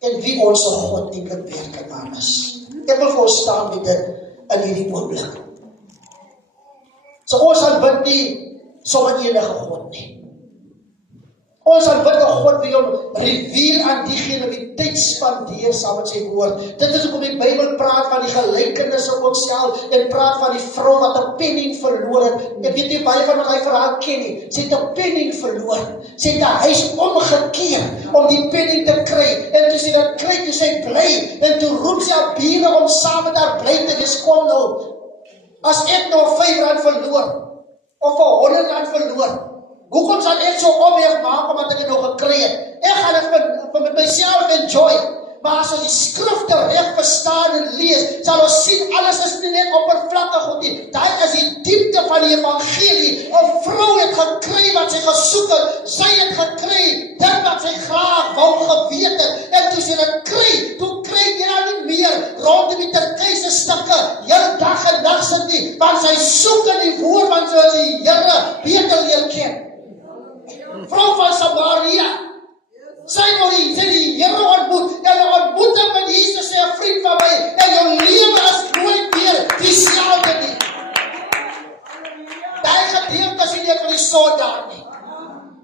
En wie ons God eintlik werklik is. Ek wil vir ons staan met dit in hierdie oomblik. So ons aanbid nie sommer enige God nie. Ons aanbid 'n God wie hom reveal aan diegene wie tyd spandeer saam met sy woord. Dit is hoekom die Bybel praat van die gelykenisse ook self en praat van die vrou wat 'n penning verloor het. Ek weet nie baie van wat hy verhaal ken nie. Sy het 'n penning verloor. Sy het 'n huis omgekeer om die penning te kry. En toe sy dit kry, toe sy bly. En toe roep sy haar bure om saam met haar bly te wees. Kom nou. As ek nou R5 verloor of R100 verloor, hoekom sal ek so opweeg maak omdat ek dit nog gekry het? Ek gaan dit met myself enjoy. Maar as ons die skrifte reg verstaan en lees, sal ons sien alles is nie net oppervlakkig goed nie. Daai is die diepte van die evangelie. 'n Vrou het gekry wat sy gesoek het, sy het gekry dit wat sy graag wou geweet het. En toe sy dit kry, toe kry jy nie meer rondom die Turkse stukke, heel dag en nag sit nie, want sy soek in die woord van sy die Here beter leer ken. Vrou van Samaria, sy wil die Here ontmoet, en die ontmoeting met Jesus sê 'n vriend van my, en jou lewe is nooit meer dieselfde nie. Daai gedeelte is nie van die sondaar nie.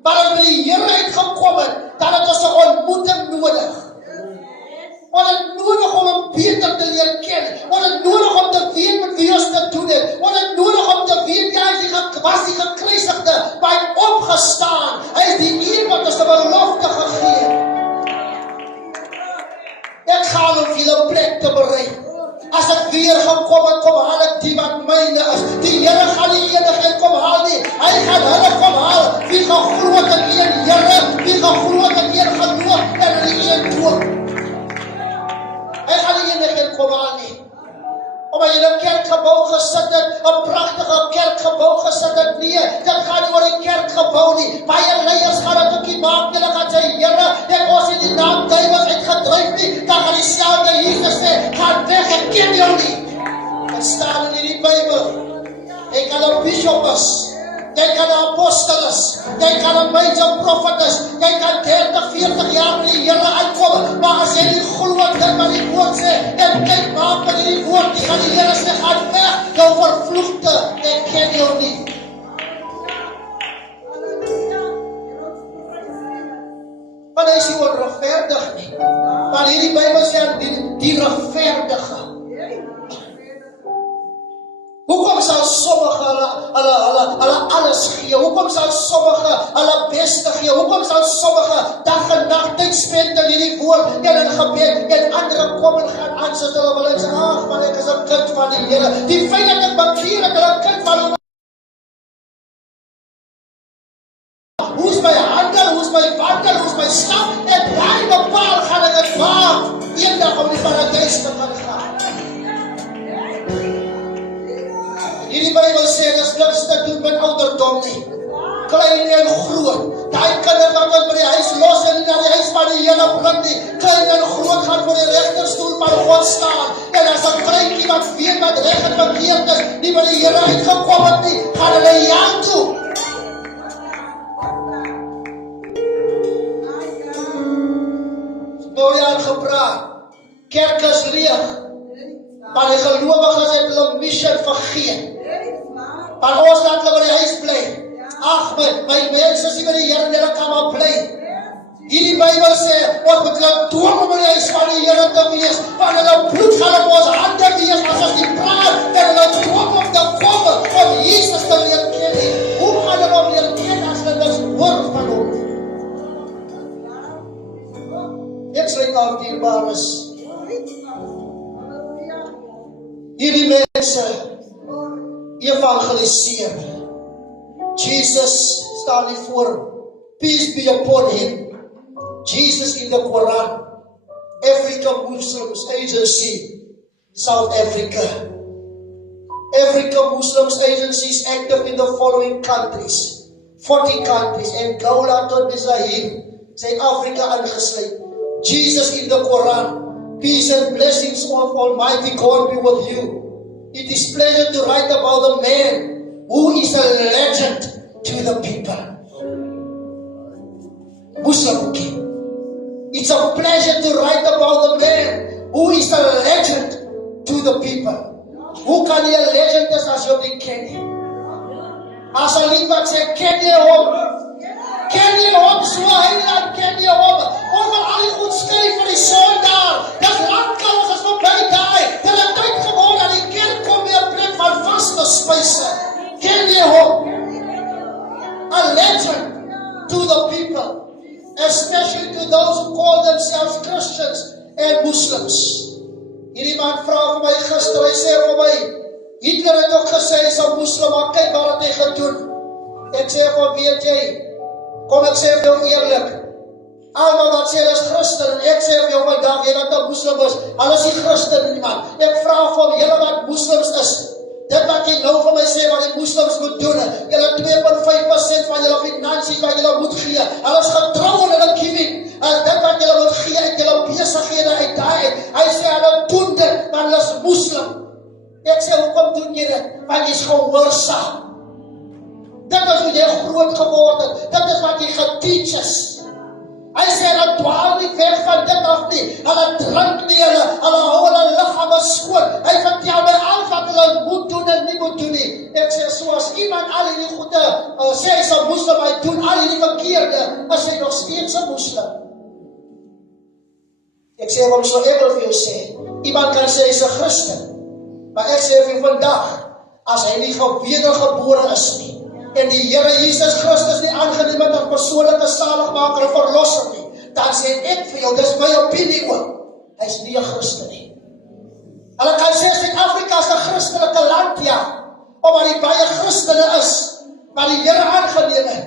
Maar as die Here uitgekom het, dan het ons 'n ontmoeting nodig. Ons het nodig om hom beter te leer ken. Ons het nodig om te weet met wie ons te doen het. Ons het nodig om te weet, hy was die gekruisigde, maar hy het opgestaan. Hy is die een wat ons 'n belofte gegee het. Ek gaan om julle plek te berei. As ek weer gekom het, kom haal ek die wat myne is. Die Here gaan nie enigheid kom haal nie. Hy gaan hulle kom haal. Wie gaan groot in een Here, wie gaan groot in een geloof en in een doop. Hy gaan nie enigheid kom haal nie. Omdat jy 'n kerkgebou gesit het, 'n pragtige kerkgebou gesit het, nee, dit gaan nie oor die kerkgebou nie. Baie leiers gaan dit ook nie maak, hulle gaan sê, Here, ek ons het die naam duiwels uitgedryf nie, dan gaan dieselfde Jesus sê, gaan weg, ek ken jou nie. Dit staan in die Bybel. Jy kan 'n bishop is, jy kan 'n apostel is, jy kan 'n major prophet is, jy kan 30, 40 jaar met die Here uitkom, maar as jy nie glo dit wat die woord sê, en kyk maak met die woord, die gaan die Here sê, gaan weg, jou vervloekte, ek ken jou nie. Maar hy is nie onregverdig nie. Maar hierdie Bybel sê, die regverdige. Hoekom sal sommige hulle alles gee? Hoekom sal sommige hulle beste gee? Hoekom sal sommige dag en nag tyd spend in hierdie woord en in gebed en ander kom en gaan aansit hulle wil en sê, ag man, ek is 'n kind van die Here. Die feit dat ek bekeer ek hulle 'n kind van hom. Hoe's my handel, hoe's my wandel, hoe's my stap en daai bepaal gaan ek dit maak eendag om die paradys te gaan gaan. Hierdie Bybel sê, dis niks te doen met ouderdom nie. Klein en groot. Daai kinders wat ons by die huis los en nie na die huis van die Here bring nie. Klein en groot gaan voor die regterstoel van God staan. En as 'n kleintjie wat weet wat reg en verkeerd is, nie by die Here uitgekom het nie, gaan hulle jou toe. Nou ja, gepraat. Kerk is leeg. Maar die gelowiges het hulle missie vergeet. Maar ons laat hulle by die huis bly. Ag, my mense is nie by die Here, hulle kan maar bly. Hierdie Bybel sê, ons moet hulle dwing om by die huis van die Here te wees, want hulle bloed gaan op ons hande wees, as ons die praat, en hulle dwing om te kom, om Jesus te leer ken. Hoe gaan hulle om leer ken, as hulle dus hoor van hom? Ek sluit af, dierbares. Hierdie mense evangeliseer. Jesus staan nie voor, peace be upon him. Jesus in the Quran, Africa Muslims Agency, South Africa. Africa Muslims Agency is active in the following countries, 40 countries, Angola tot Mozambique, Zuid-Afrika aangesluit. Jesus in the Quran, peace and blessings of Almighty God be with you. It is pleasure to write about the man who is a legend to the people. Muslim king. It's a pleasure to write about the man who is a legend to the people. Hoe kan jy 'n legend is as jy nie ken nie? As 'n lied wat sê, ken jy hom? Ken jy hom so heilig, ken jy hom? Ons wil al die goed skryf vir die sondaar. Dis lanklaas as verby daai. Dit het tyd geword dat die kerk kom weer 'n plek van vaste spyse. Ken jy hom? A legend to the people, especially to those who call themselves Christians and Muslims. Hierdie man vra vir my gister, hy sê vir my, Hitler het ook gesê, hy is 'n Muslim, maar kyk wat hy gedoen. Ek sê vir weet jy, kom ek sê vir jou eerlik, Almal wat sê hulle is Christen, en ek sê op jou vandag, jy wat 'n moslim is, hulle is nie Christen nie, man. Ek vra vir julle wat moslims is, dit wat jy nou vir my sê, wat die moslims moet doen, julle 2.5% van julle finansies wat julle moet gee, hulle is getrou in hulle giving, dit wat julle moet gee, uit julle besighede uit daai, hy sê hulle doen dit, maar hulle is moslim. Ek sê, hoekom doen jy dit? Want jy is gehoorsaam. Dit is hoe jy groot geword het, dit is wat jy geteach is. Hy sê, hulle dwaal nie weg van dit af nie, hulle drink nie, hulle hou hulle liggame skoon. Hy vertel my al wat hulle moet doen en nie moet doen nie. Ek sê, soos iemand al hierdie goede, sê hy is 'n moslim, hy doen al hierdie verkeerde, is hy nog steeds 'n moslim. Ek sê hom so, ek wil vir jou sê, iemand kan sê hy is 'n Christen, maar ek sê vir jou vandag, as hy nie wedergebore is nie, en die Here Jesus Christus nie aangeneem het as persoonlike saligmaker en verlosser nie, dan sê ek vir jou, dis my opinie ook, hy is nie 'n Christen nie. Hulle kan sê Suid-Afrika is 'n Christelike land, ja, omdat die baie Christene is, maar die Here aangeneem het.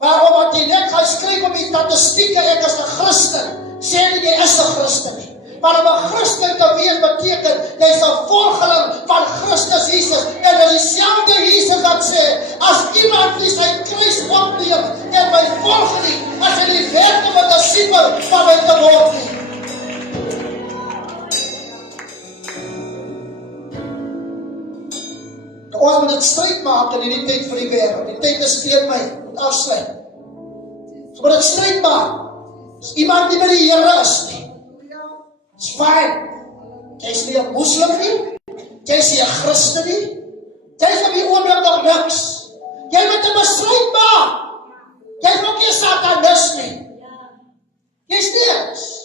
Maar omdat jy net gaan skryf op die statistieke, ek is 'n Christen, sê nie jy is 'n Christen nie. Maar om 'n Christen te wees beteken, jy is 'n volgeling van Christus Jesus. En dit is dieselfde Jesus wat sê, as iemand nie sy kruis opneem en my volg nie, as hy nie werd om 'n disipel van my te word nie. Ons moet dit stryd maak in die tyd vir die wêreld. Die tyd is teen my, moet afsluit. Ons moet dit stryd maak. As iemand nie by die Here is nie, it's fine. Jy is nie 'n moslim nie, jy is nie 'n Christen nie, jy is op die oomblik nog niks. Jy moet 'n besluit maak. Jy is ook nie 'n satanist nie. Jy is niks.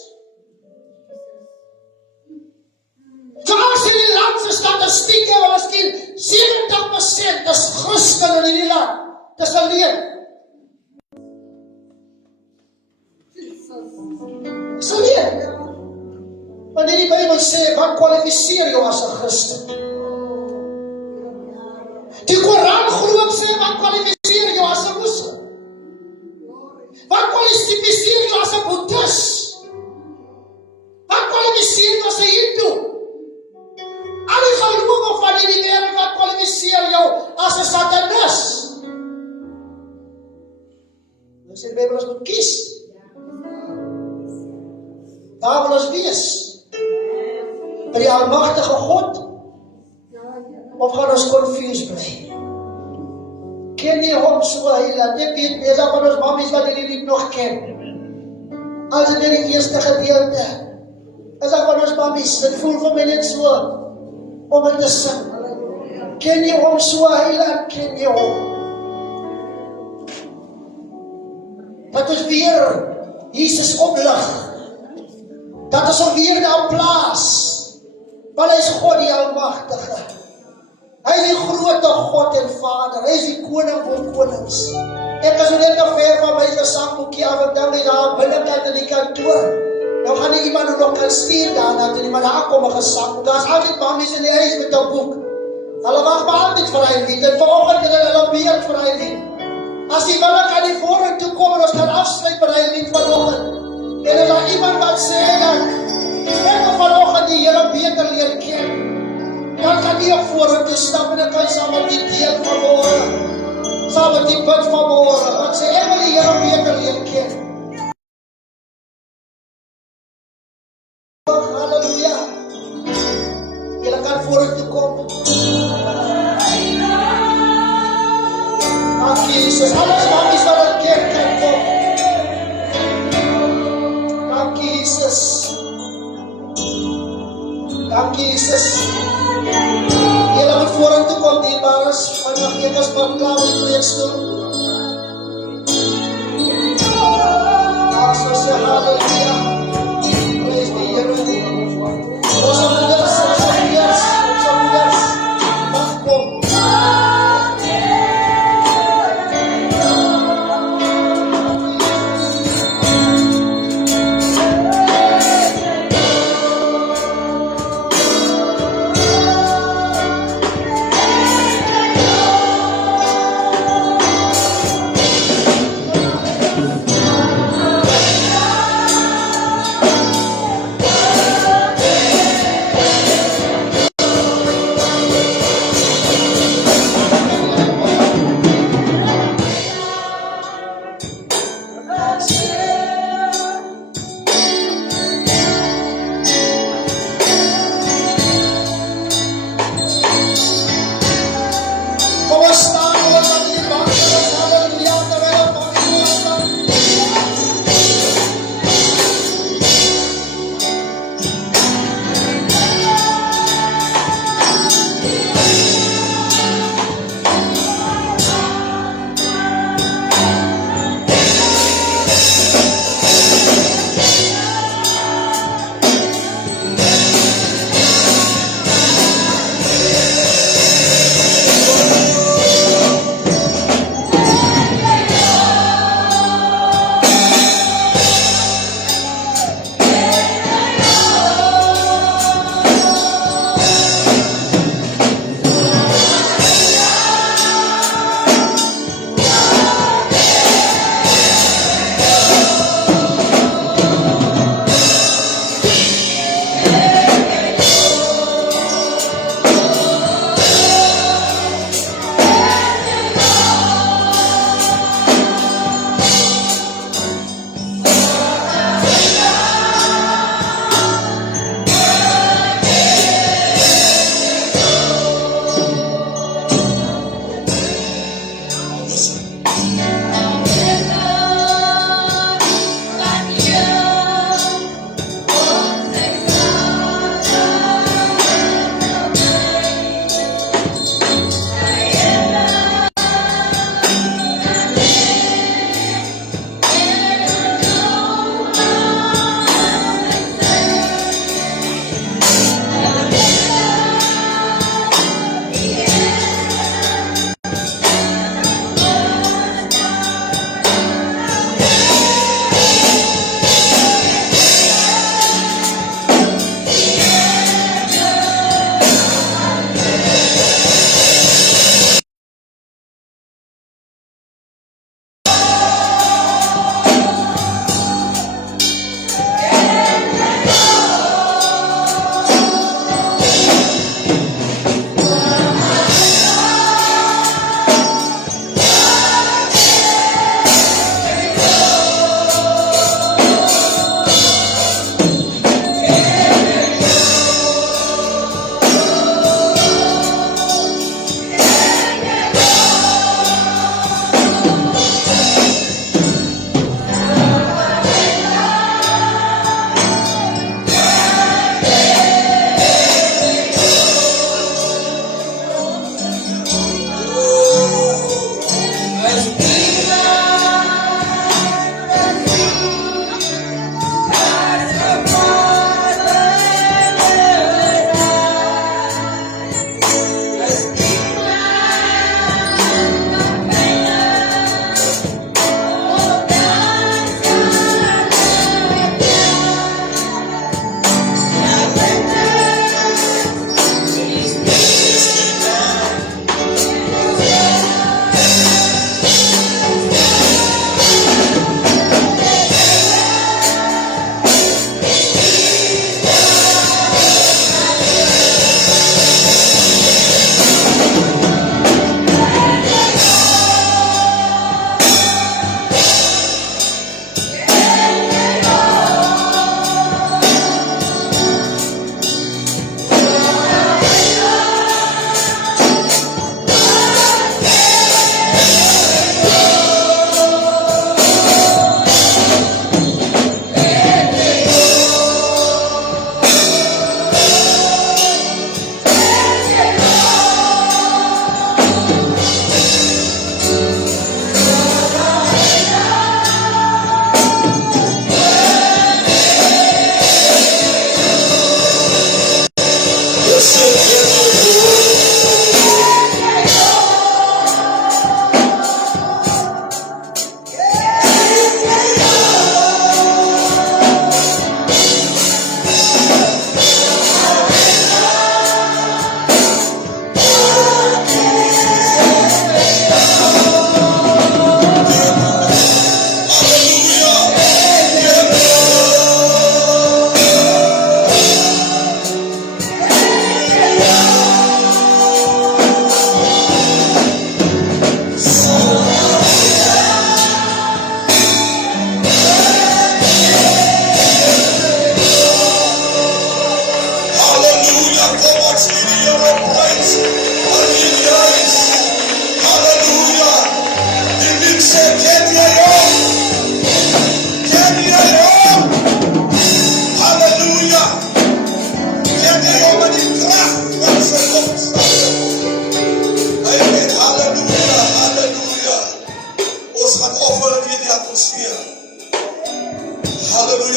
So as in die land se statistiek het, miskien 70% is Christen in die land. Dis alleen. Dis alleen. Wanneer die Bybel sê, wat kwalifiseer jou as 'n Christen? Die Koran glo sê, wat kwalifiseer jou as 'n moslim? Wat kwalifiseer jou as 'n boeddhis? Wat kwalifiseer jou as 'n hindoe? Al die gelowe van die wêreld, wat kwalifiseer jou as 'n satanis? Dan sê die Bybel, ons moet kies. Daar wil ons wees. By die almagtige God, of gaan ons confused bly? Ken jy hom so heilig? Ek weet, meestal van ons mammies wat hierdie lied nog ken. As dit die eerste gedeelte, is dat van ons mammies, dit voel vir my net so, om het te sing. Ken jy hom so heilig? Ken jy hom? Dat ons weer Jesus oplig. Dat ons hom weer daar plaas. Want hy is God die Almagtige. Hy is die grote God en Vader. Hy is die koning van konings. Ek is net te ver van my gesangboekie af en dan is daar binnekant in die kantoor. Nou gaan nie iemand nog kan stuur daarna toe nie, maar daar kom 'n gesangboek. Daar's altyd mammies in die huis met 'n boek. Hulle wag maar altyd vir hy lied. En vanoggend het hulle weer vir hy lied. As die wille kan die vorentoe kom en ons kan afsluit vir hy lied vanoggend. En er is iemand wat sê dat ek wil vanoggend die Here beter leer ken. Dan kan jy ook vorentoe stap en dan kan jy saam met die deel vanmôre, saam met die bid vanmôre, wat sê ek wil die Here beter leer ken. Halleluja. Julle kan vorentoe kom. Dankie Jesus. Alles mammies wat in kerk kan kom. Dankie Jesus. Dankie Jesus. Julle moet vorentoe kom, dierbares. Vandag ek is maar klaar met die preekstoel. Jesus, halleluja. Praise die Here. Ons moeders, mag kom.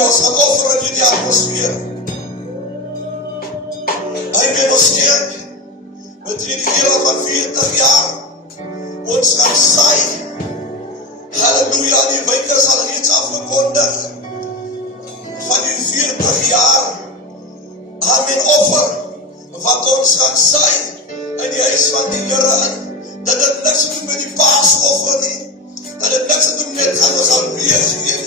ons gaan offer in die atmosfeer. Amen, ons steek met die era van 40 jaar. Ons gaan saai. Halleluja, die wyke sal reeds afgekondig van die 40 jaar. Amen, offer wat ons gaan saai in die huis van die Here in. Dat dit niks te doen met die paasoffer nie. Dat dit niks te doen met gaan ons al wees nie.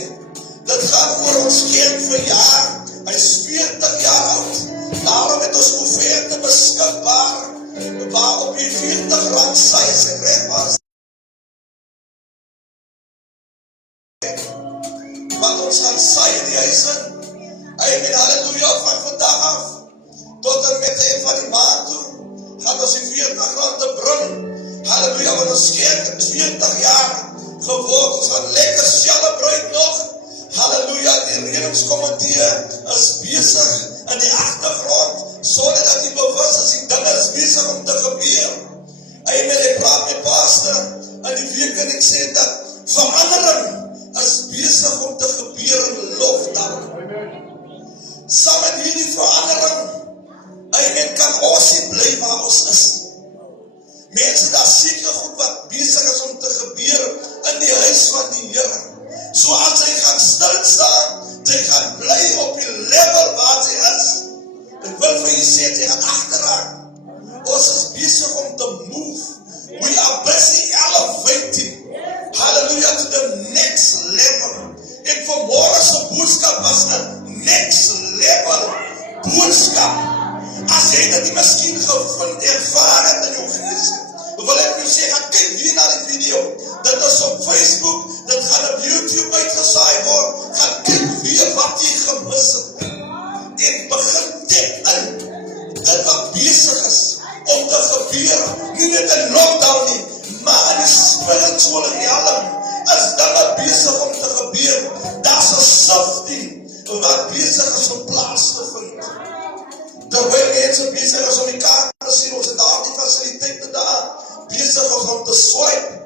Dit gaan oor ons kind verjaar. Hy is 40 jaar oud. Daarom het ons offerte beskikbaar waarop die 40 rand size gekreg was. Wat ons gaan saai in die huis in. Amen, halleluja, van vandag af tot en met die van die maand toe gaan ons die 40 rand bring. Halleluja, want ons kind het 40 jaar geword. Ons gaan lekker celebrate nog. Halleluja, die regeringskomitee is besig in die agtergrond, sonder dat die bewus is, die dinge is besig om te gebeur. Amen, ek praat met pastor in die week en ek sê dat verandering is besig om te gebeur in Lofdal. Saam met hierdie verandering, amen, kan ons nie bly waar ons is. Mense, daar seker goed wat besig is om te gebeur in die huis van die Here. So as hy gaan stilstaan, hy gaan bly op die level waar hy is. Ek wil vir jy sê, hy gaan agteraan. Ons is besig om te move. We are busy elevating. Hallelujah, to the next level. En vanmorgen se boodskap was 'n next level boodskap. As jy dit nie miskien gevind ervaar het in jou gees, wil ek jou sê, gaan kyk hier na die video. Dit is op Facebook, dit gaan op YouTube uitgesaai word. Gaan kyk weer wat jy gemis het. En begin dit in. Dit wat besig is om te gebeur, nie net in lockdown nie, maar in die spiritual realm is dinge besig om te gebeur. Daar's 'n sifting wat besig is om plaas te vind. Terwyl mense besig is om die kaart te sien, ons het daar die fasiliteite daar, besig is om te swipe.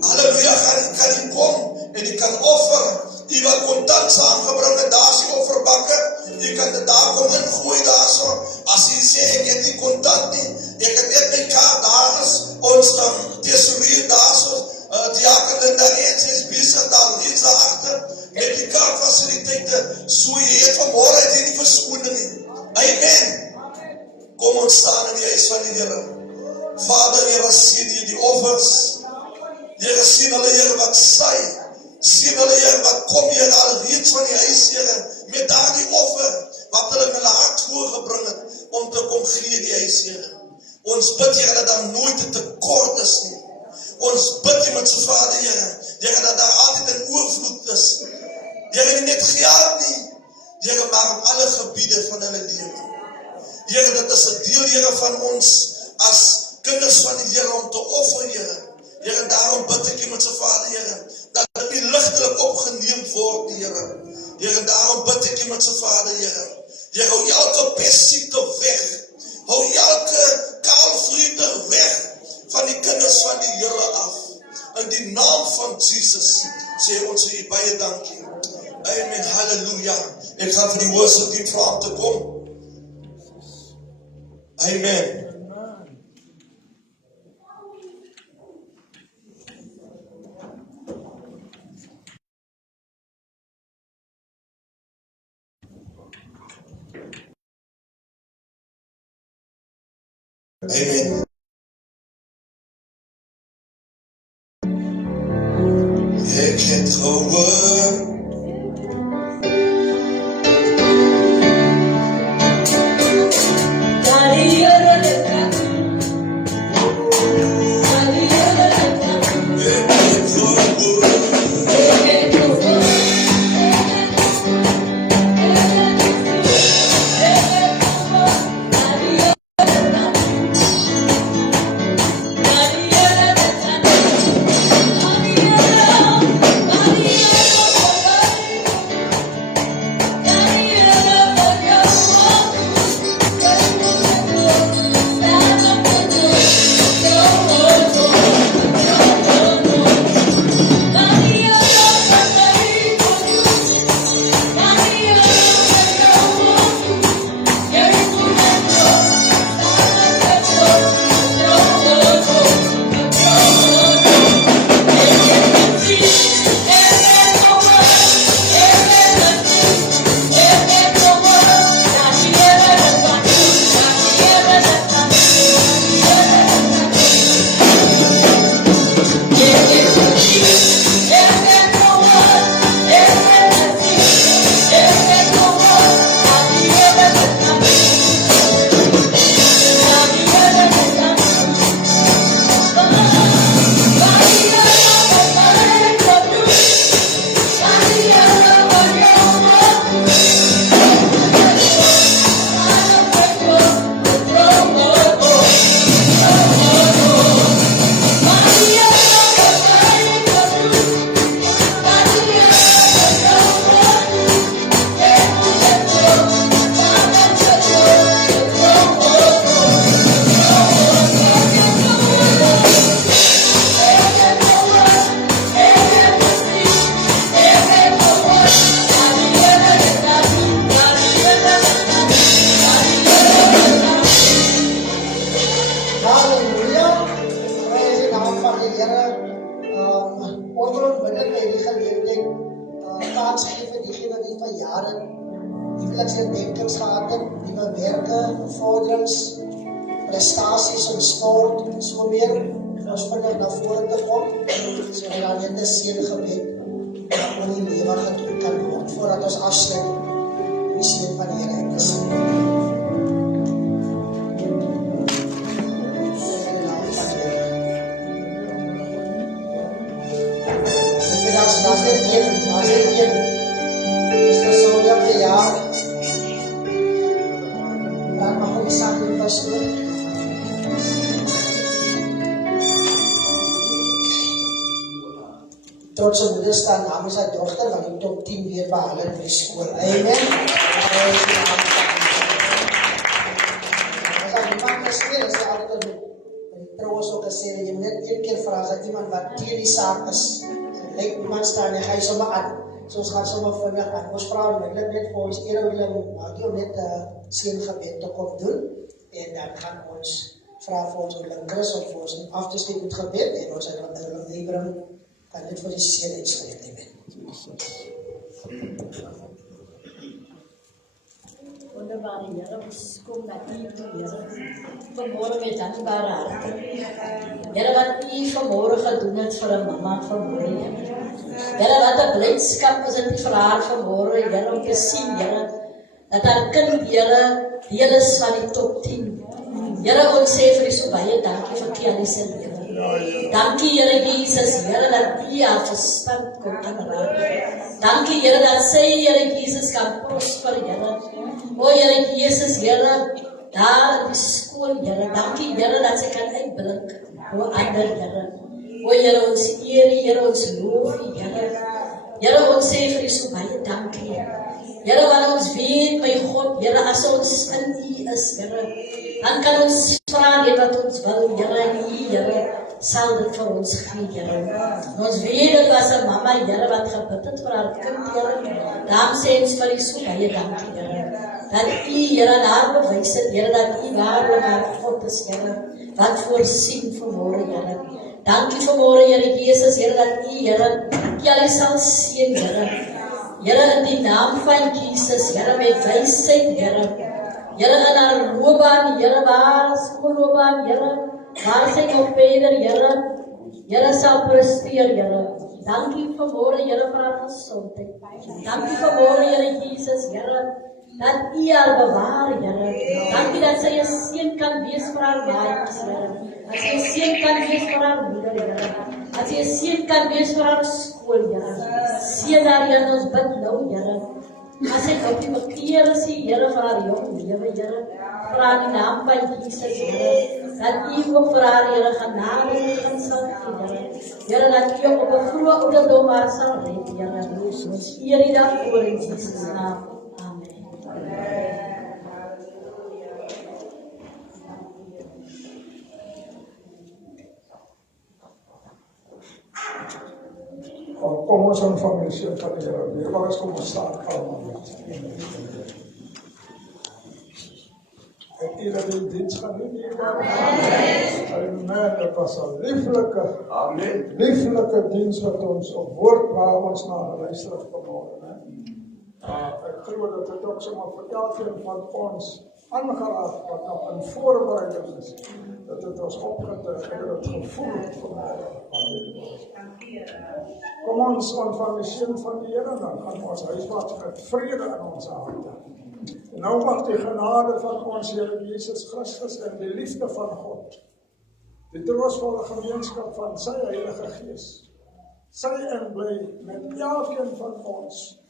Halleluja, kan jy kom en jy kan offer. Jy wat kontant saamgebring het, daar is die offerbakke. Jy kan dit daar kom ingooi daarso. As jy sê, ek het nie kontant nie, ek het net my kaart daar is, ons tesourier daarso, diaken Linda Reeds is besig daar reeds daar achter, met die kaartfaciliteite. So jy het vanmorgen het jy nie verskoning nie. Amen. Kom ons staan in die huis van die Here. Vader, Here, sien jy die offers. Here, sien hulle, Here, wat saai. Sien hulle, Here, wat kom Here al reeds van die huis, Here, met daardie offer, wat hulle in hulle hart voorgebring het, om te kom gee die huis, Here. Ons bid, Here, dat daar nooit 'n tekort is nie. Ons bid jy met so Vader, Here, Here, dat daar altyd 'n oorvloed is. Here, nie net geld nie, Here, maar op alle gebiede van hulle lewe. Here, dit is 'n deel, Here, van ons as kinders van die Here om te offer, Here. Here, daarom bid ek jy met so Vader, Here, dat dit nie ligtelik opgeneem word, Here. Here, daarom bid ek jy met so Vader, Here. Here, hou elke pessiekte weg. Hou elke kaalvriende weg van die kinders van die Here af. In die naam van Jesus sê ons vir u baie dankie. Amen, halleluja. Ek gaan vir die worship team vra om te kom. Amen. Amen. Ek het gehoor jare huweliksherdenkings gehad het, nuwe werke, bevorderings, prestasies in sport en so meer, ons vinnig na vore te kom, so dat daar net 'n seëngebed oor die lewe gedoen kan word, voordat ons afsluit, die seën van die Here is. Daar's net een, is dat zo dat de jaar, dan mag ook samen met pastoor. Trotse moeder staan namens haar dochter, want die top 10 weer behalen in die school. Amen. Als dat niemand gespeeld is, dan altijd trouwens ook gezegd, je moet net 1 keer vragen dat iemand wat tegen die zaak is. Like iemand staan en ga je zomaar aan. Soms gaat zomaar vandaag aan. Ons vrouwen, ik wil net voor ons eerder willen net seëngebed te kom doen. En dan gaan ons vragen voor ons Chris of voor ons af te steken met gebed. En ons uiteraard Abraham kan dit voor die seën uitsluit. Amen. Wonderbare Here, ons kom na U toe, Here. Vanmôre met dankbare harte. Here, wat U vanmôre gedoen het vir 'n mamma vanmôre, Here. Here, wat 'n blydskap is dit vir haar vanmôre, Here, om te sien, Here, dat haar kind, Here, deel is van die top 10. Here, ons sê vir U so baie dankie vir Kelly se lewe. Dankie, Here Jesus, Here, dat U haar verstand kon aanraak. Dankie, Here, dat sy, Here Jesus, kan prosper, Here. O, Here Jesus, Here, daar in die skool, Here. Dankie, Here, dat sy kan uitblink o ander, Here. O, Here, ons eer U, Here, ons loof U, Here. Here, ons sê vir U so baie dankie. Here, want ons weet, my God, Here, as ons in U is, Here, dan kan ons vra net wat ons wil, Here, en U, Here, sal dit vir ons gee, Here. Ons weet, dit was 'n mamma, Here, wat gebid het vir haar kind, Here. Daarom sê ons vir U so baie dankie, Here. Dat U, Here, daar bewys het, Here, dat U waarlik haar God is, Here, wat voorsien vanmôre, Here. Dankie vanmôre, Here Jesus, Here, dat U, Here, Kelly sal seën, Here. Here, in die naam van Jesus, Here, met wysheid, Here. Here, in haar loopbaan, Here, waar skoolloopbaan, Here, waar sy nog verder, Here, Here sal presteer, Here. Dankie vanmôre, Here, vir haar gesondheid. Dankie vanmôre, Here Jesus, Here, dat U haar bewaar, Here. Dankie dat sy 'n seën kan wees vir haar maatjies, Here. Dat sy 'n seën kan wees vir haar moeder, Here. Dat sy 'n seën kan wees vir haar skool, Here. Seën haar, Here, ons bid nou, Here. As sy op die bekeer is, Here, vir haar jong lewe, Here. Vra in die naam van Jesus, Here. Dat U ook vir haar, Here, genade gaan sal gee, Here. Here, dat U op 'n vroeë ouderdom haar sal red, Here. Ons eer U daarvoor in Jesus naam. Kom ons ontvang die seën van die Here. Weer maar kom ons staan almal. En iedereen die diens gaan doen. Amen. Dit was 'n lieflike diens wat ons op woord waar ons na geluister het vanmôre, né? Ek glo dat dit ook sommer vir elkeen van ons aangeraak wat nog in voorbereiding is. Dat dit ons opgetuig en het gevoel vanmôre van die woord. Kom ons ontvang die seën van die Here, dan gaan ons huiswaarts met vrede in ons harte. En nou mag die genade van ons Here Jesus Christus en die liefde van God, die troostvolle gemeenskap van sy Heilige Gees, sy en bly met elkeen van ons,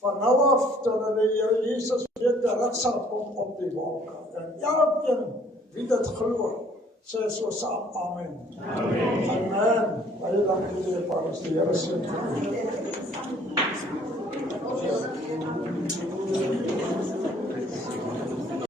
van nou af totdat die Here Jesus weer terug sal kom op die wolke. En elkeen wie dit glo, sê so saam, amen. Amen. Amen. Baie dankie, Heer Paulus, die Here seën vir u.